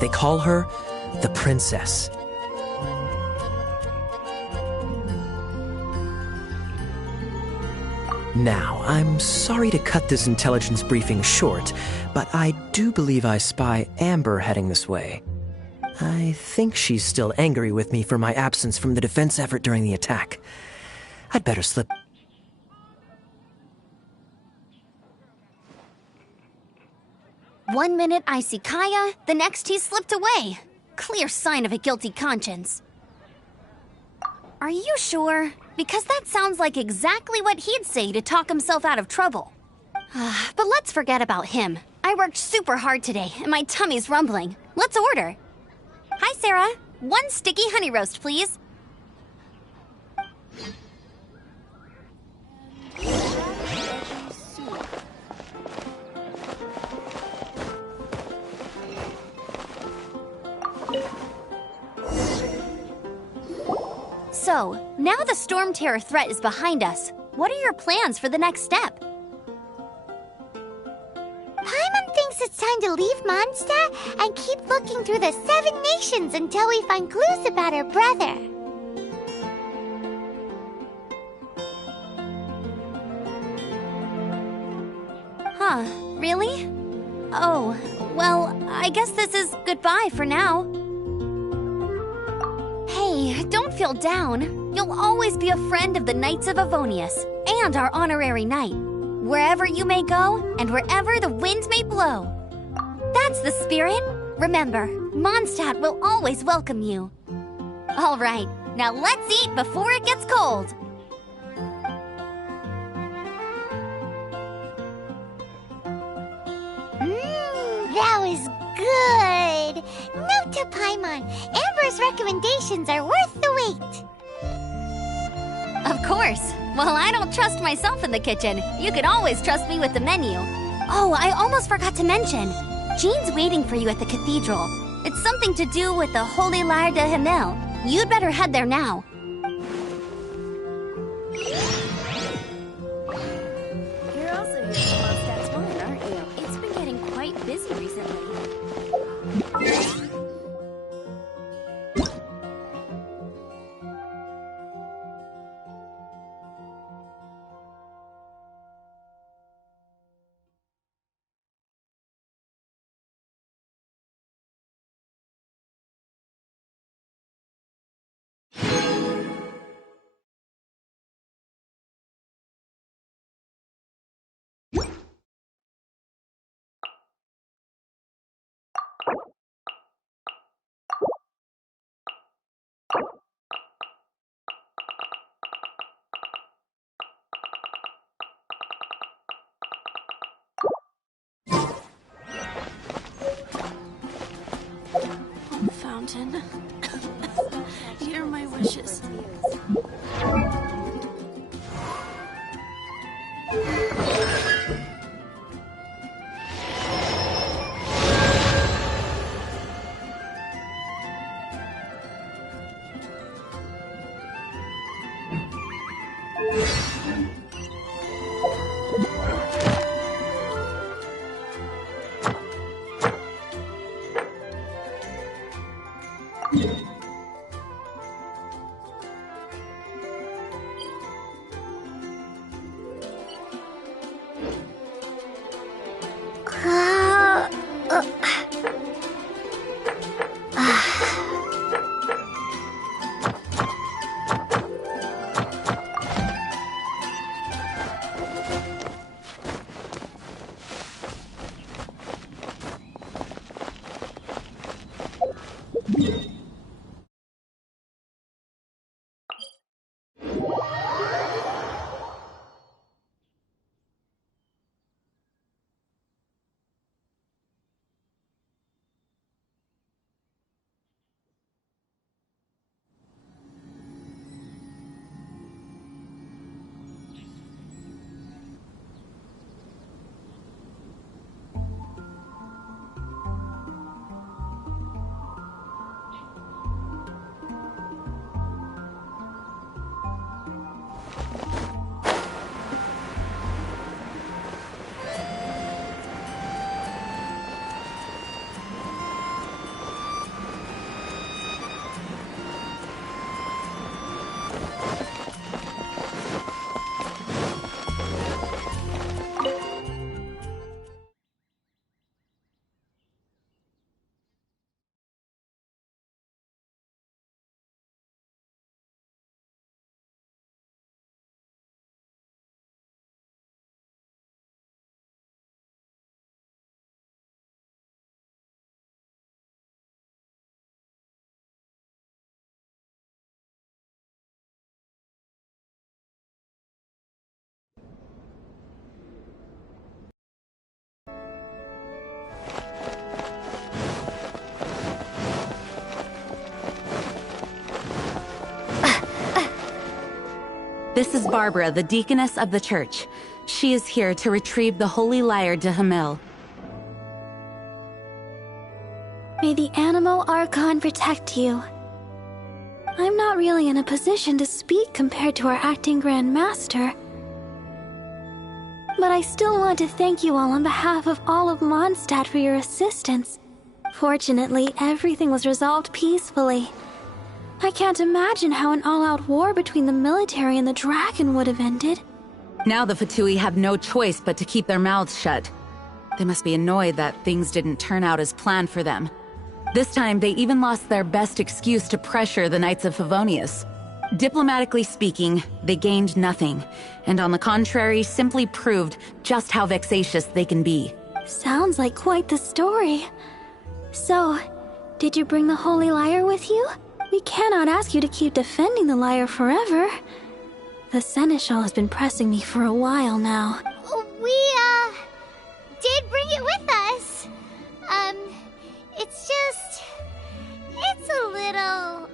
They call her the Princess. Now, I'm sorry to cut this intelligence briefing short, but I do believe I spy Amber heading this way. I think she's still angry with me for my absence from the defense effort during the attack. I'd better slip. One minute I see Kaya, the next he slipped away. Clear sign of a guilty conscience. Are you sure? Because that sounds like exactly what he'd say to talk himself out of trouble. But let's forget about him. I worked super hard today, and my tummy's rumbling. Let's order. Hi, Sarah. 1 sticky honey roast, please. So, now the Storm Terror threat is behind us. What are your plans for the next step? Paimon thinks it's time to leave Mondstadt and keep looking through the 7 nations until we find clues about her brother. Huh, really? Oh, well, I guess this is goodbye for now. Hey, don't feel down. You'll always be a friend of the Knights of Avonius and our honorary knight. Wherever you may go and wherever the wind may blow. That's the spirit. Remember, Mondstadt will always welcome you. All right, now let's eat before it gets cold. That was good. Note to Paimon, Amber's recommendations are worth the wait. Of course. Well, I don't trust myself in the kitchen. You can always trust me with the menu. Oh, I almost forgot to mention. Jean's waiting for you at the cathedral. It's something to do with the Holy Lyre de Himmel. You'd better head there now. You're also here for Mondstadt's wine, aren't you? It's been getting quite busy recently. Fountain, hear my wishes. This is Barbara, the deaconess of the church. She is here to retrieve the Holy Lyre de Hamel. May the Anemo Archon protect you. I'm not really in a position to speak compared to our acting Grand Master. But I still want to thank you all on behalf of all of Mondstadt for your assistance. Fortunately, everything was resolved peacefully. I can't imagine how an all-out war between the military and the dragon would have ended. Now the Fatui have no choice but to keep their mouths shut. They must be annoyed that things didn't turn out as planned for them. This time, they even lost their best excuse to pressure the Knights of Favonius. Diplomatically speaking, they gained nothing, and on the contrary, simply proved just how vexatious they can be. Sounds like quite the story. So, did you bring the Holy Lyre with you? We cannot ask you to keep defending the lyre forever. The Seneschal has been pressing me for a while now. We, did bring it with us. It's a little...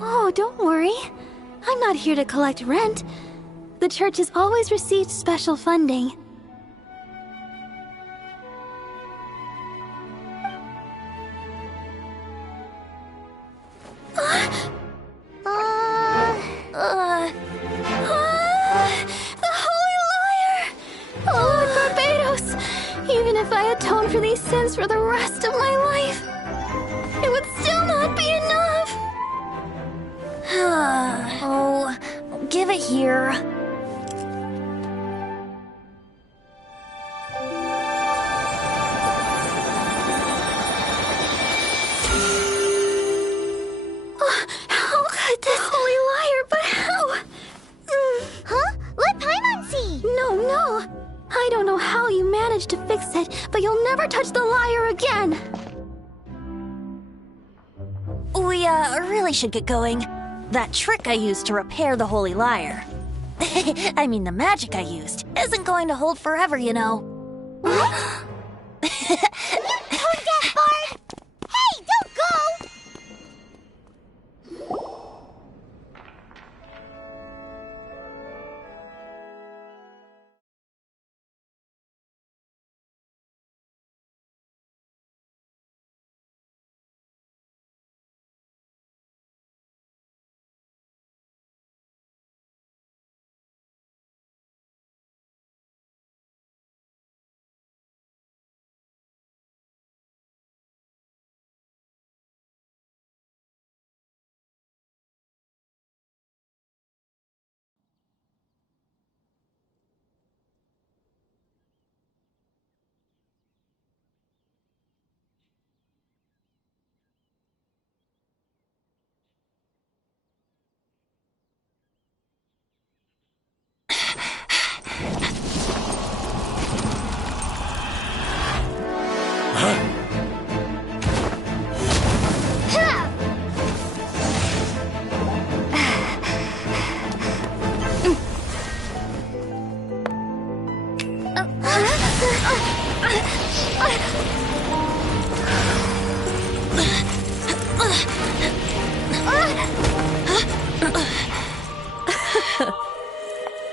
Oh, don't worry. I'm not here to collect rent. The church has always received special funding. The Holy Lyre! Oh, Lord Barbatos! Even if I atone for these sins for the rest of my life, it would still not be enough! Oh, give it here. How could this Holy Lyre, but how? Huh? Let Paimon see! No. I don't know how you managed to fix it, but you'll never touch the lyre again! We, really should get going. That trick I used to repair the Holy Lyre. I mean, the magic I used isn't going to hold forever, you know. What? Tone deaf, Bard! Hey, don't go!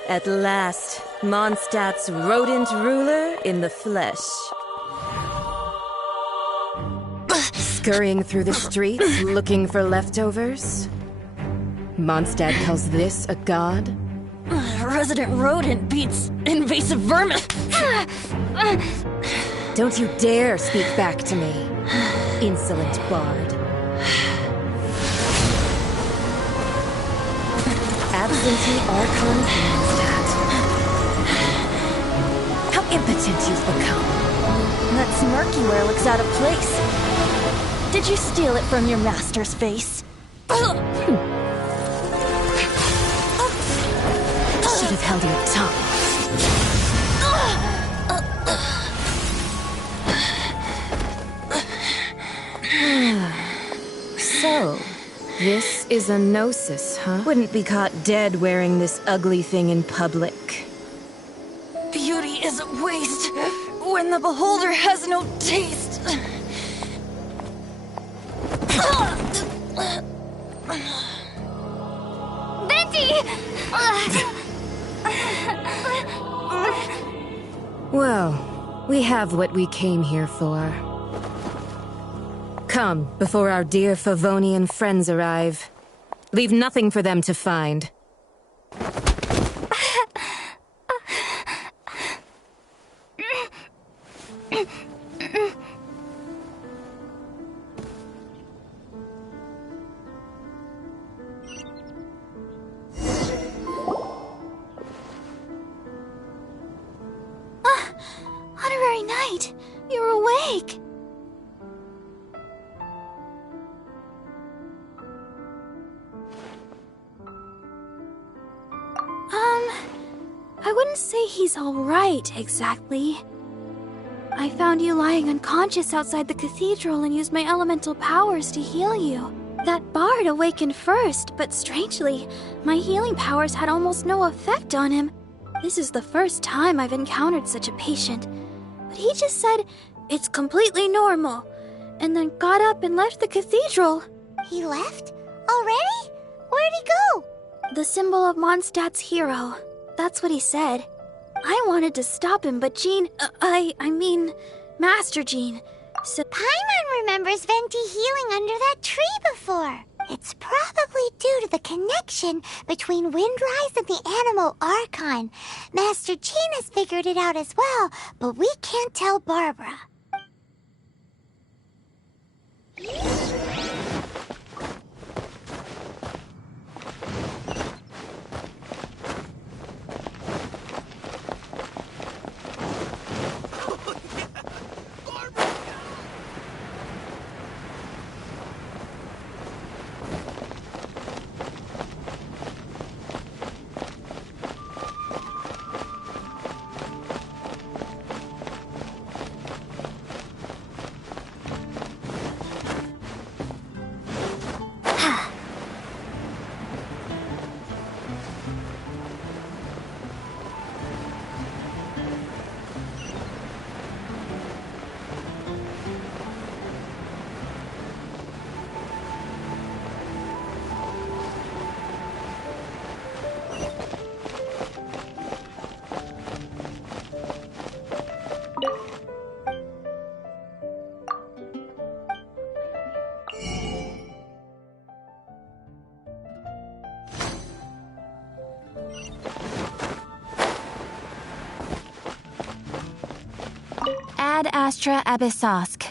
At last, Mondstadt's rodent ruler in the flesh. Scurrying through the streets, looking for leftovers? Mondstadt calls this a god? Resident rodent beats invasive vermin. Don't you dare speak back to me, insolent bard. Absentee Archon of Mondstadt. How impotent you've become. That smirky wear looks out of place. Did you steal it from your master's face? Should have held your tongue. So, this is a gnosis, huh? Wouldn't be caught dead wearing this ugly thing in public. Beauty is a waste when the beholder has no taste. Well, we have what we came here for. Come, before our dear Favonian friends arrive. Leave nothing for them to find. Honorary Knight, you're awake. I wouldn't say he's alright, exactly. I found you lying unconscious outside the cathedral and used my elemental powers to heal you. That bard awakened first, but strangely, my healing powers had almost no effect on him. This is the first time I've encountered such a patient. But he just said, it's completely normal, and then got up and left the cathedral. He left? Already? Where'd he go? The symbol of Mondstadt's hero. That's what he said. I wanted to stop him, but Jean, I mean, Master Jean, so... Paimon remembers Venti healing under that tree before. It's probably due to the connection between Windrise and the Animal Archon. Master Jean has figured it out as well, but we can't tell Barbara. Ad Astra Abyssosk.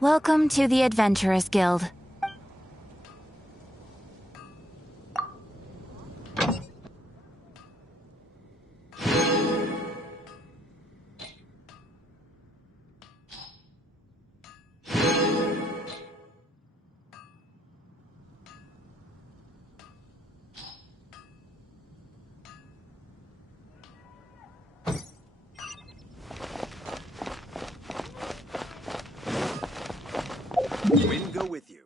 Welcome to the Adventurers Guild. Wind go with you.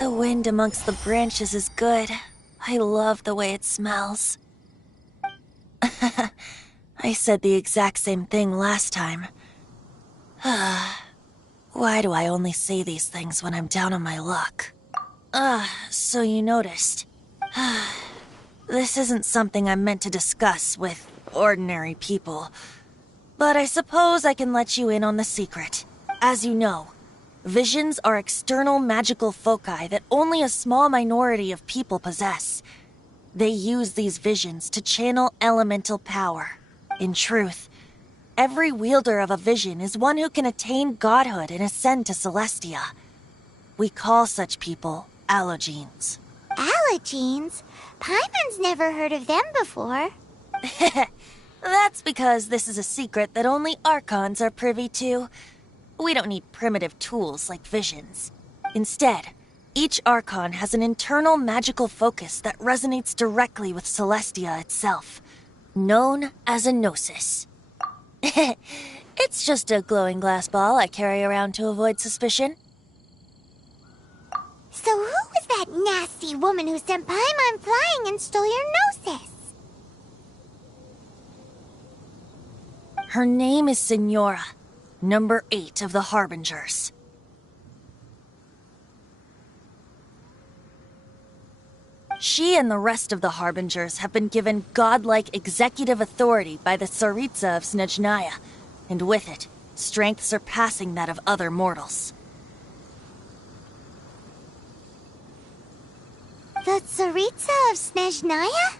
The wind amongst the branches is good. I love the way it smells. I said the exact same thing last time. Why do I only say these things when I'm down on my luck? So you noticed. This isn't something I'm meant to discuss with ordinary people. But I suppose I can let you in on the secret. As you know, visions are external magical foci that only a small minority of people possess. They use these visions to channel elemental power. In truth, every wielder of a vision is one who can attain godhood and ascend to Celestia. We call such people Allogenes. Allogenes? Paimon's never heard of them before. That's because this is a secret that only Archons are privy to. We don't need primitive tools like visions. Instead, each Archon has an internal magical focus that resonates directly with Celestia itself, known as a Gnosis. It's just a glowing glass ball I carry around to avoid suspicion. So who was that nasty woman who sent Paimon flying and stole your Gnosis? Her name is Signora, number 8 of the Harbingers. She and the rest of the Harbingers have been given godlike executive authority by the Tsaritsa of Snezhnaya, and with it, strength surpassing that of other mortals. The Tsaritsa of Snezhnaya?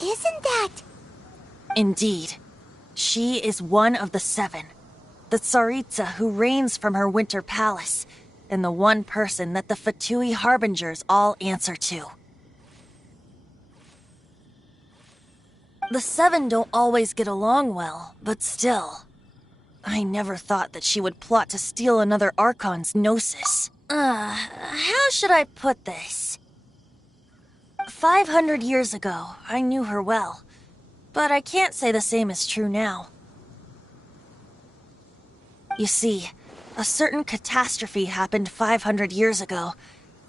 Isn't that... Indeed. She is one of the 7, the Tsaritsa who reigns from her winter palace, and the one person that the Fatui Harbingers all answer to. The 7 don't always get along well, but still. I never thought that she would plot to steal another Archon's Gnosis. How should I put this? 500 years ago, I knew her well. But I can't say the same is true now. You see, a certain catastrophe happened 500 years ago,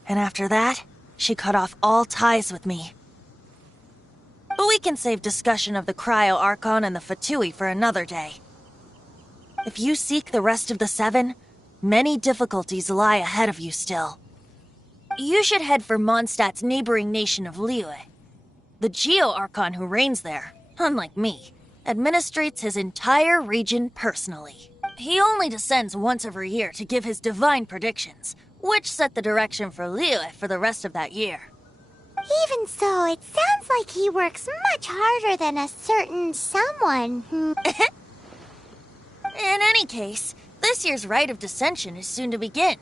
and after that, she cut off all ties with me. But we can save discussion of the Cryo Archon and the Fatui for another day. If you seek the rest of the 7, many difficulties lie ahead of you still. You should head for Mondstadt's neighboring nation of Liyue. The Geo Archon who reigns there, unlike me, administrates his entire region personally. He only descends once every year to give his divine predictions, which set the direction for Liyue for the rest of that year. Even so, it sounds like he works much harder than a certain someone who... In any case, this year's Rite of Descension is soon to begin.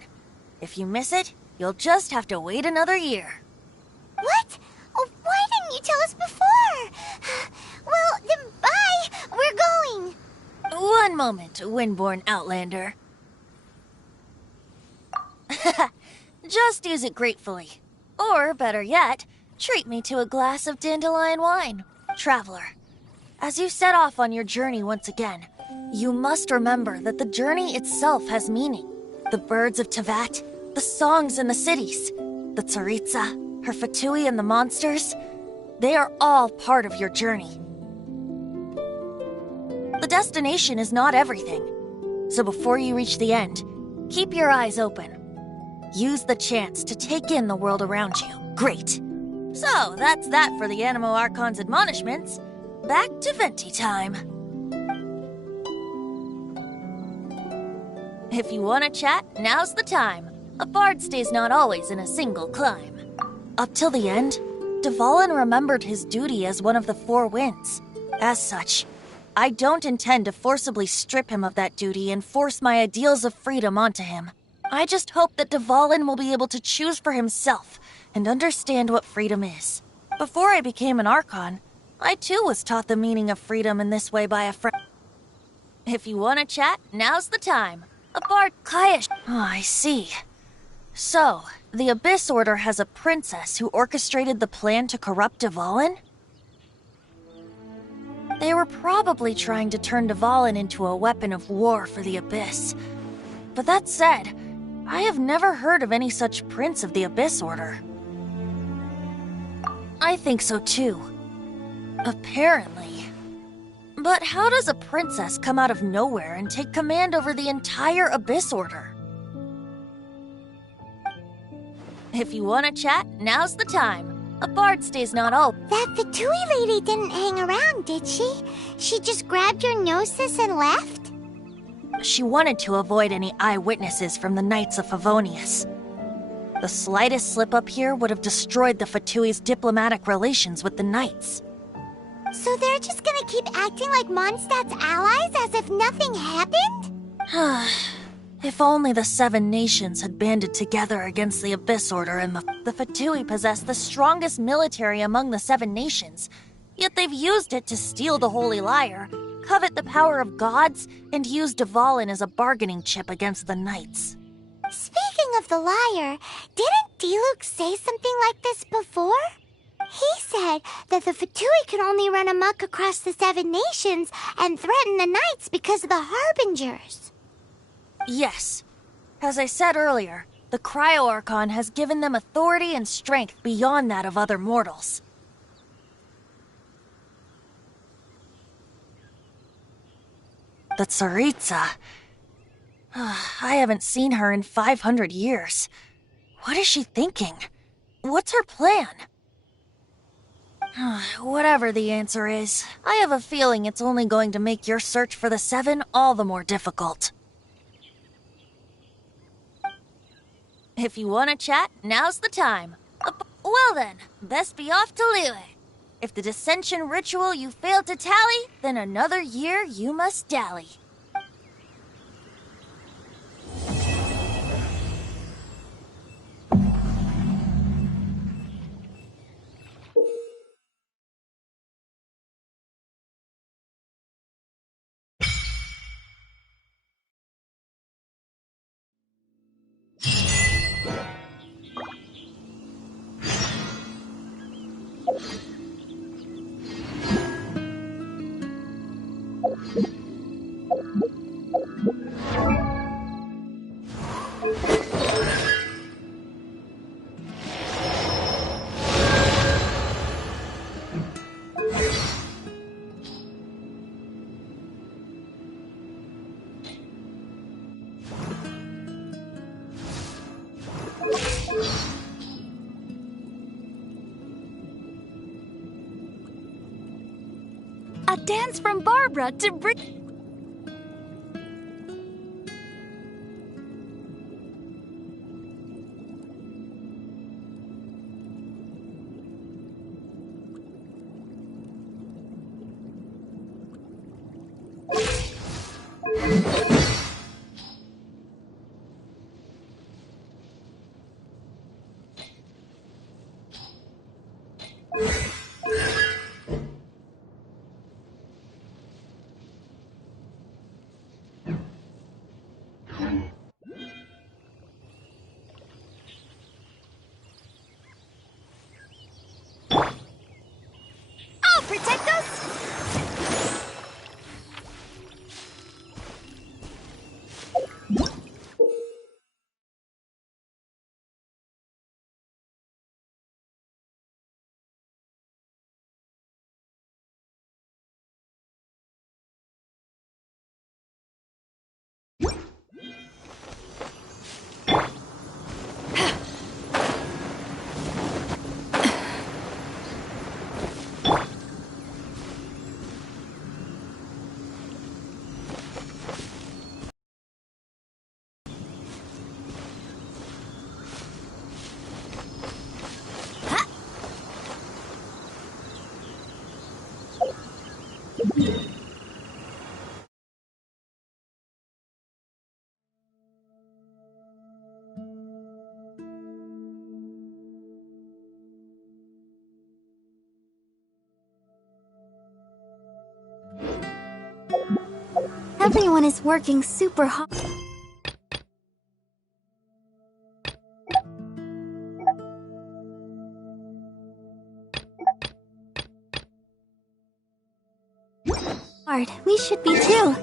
If you miss it, you'll just have to wait another year. What? Oh, why didn't you tell us before? Well, then bye! We're going! One moment, Windborn Outlander. Just use it gratefully. Or, better yet, treat me to a glass of dandelion wine. Traveler, as you set off on your journey once again, you must remember that the journey itself has meaning. The birds of Teyvat, the songs in the cities, the Tsaritsa, her Fatui and the monsters, they are all part of your journey. The destination is not everything, so before you reach the end, keep your eyes open. Use the chance to take in the world around you. Great. So, that's that for the Animo Archon's admonishments. Back to Venti time. If you want to chat, now's the time. A bard stays not always in a single climb. Up till the end, Dvalin remembered his duty as one of the 4 winds. As such, I don't intend to forcibly strip him of that duty and force my ideals of freedom onto him. I just hope that Dvalin will be able to choose for himself and understand what freedom is. Before I became an Archon, I too was taught the meaning of freedom in this way by a friend. If you want to chat, now's the time. A bard Kayash. Oh, I see. So, the Abyss Order has a princess who orchestrated the plan to corrupt Dvalin? They were probably trying to turn Dvalin into a weapon of war for the Abyss. But that said, I have never heard of any such prince of the Abyss Order. I think so too. Apparently. But how does a princess come out of nowhere and take command over the entire Abyss Order? If you want to chat, now's the time. A Bard's Day's not all. That Fatui lady didn't hang around, did she? She just grabbed your gnosis and left? She wanted to avoid any eyewitnesses from the Knights of Favonius. The slightest slip-up here would have destroyed the Fatui's diplomatic relations with the Knights. So they're just gonna keep acting like Mondstadt's allies as if nothing happened? If only the Seven Nations had banded together against the Abyss Order and the Fatui possess the strongest military among the Seven Nations. Yet they've used it to steal the Holy Lyre, covet the power of gods, and use Dvalin as a bargaining chip against the Knights. Speaking of the lyre, didn't Diluc say something like this before? He said that the Fatui can only run amok across the Seven Nations and threaten the Knights because of the Harbingers. Yes. As I said earlier, the Cryo-Archon has given them authority and strength beyond that of other mortals. The Tsaritsa. I haven't seen her in 500 years. What is she thinking? What's her plan? Whatever the answer is, I have a feeling it's only going to make your search for the Seven all the more difficult. If you want to chat, now's the time. Well then, best be off to Liyue. If the dissension ritual you failed to tally, then another year you must dally. A dance from Barbara to bring... protect us? Everyone is working super hard. We should be too.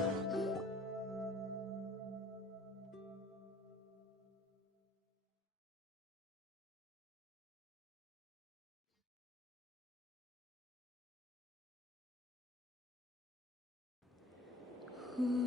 Ooh.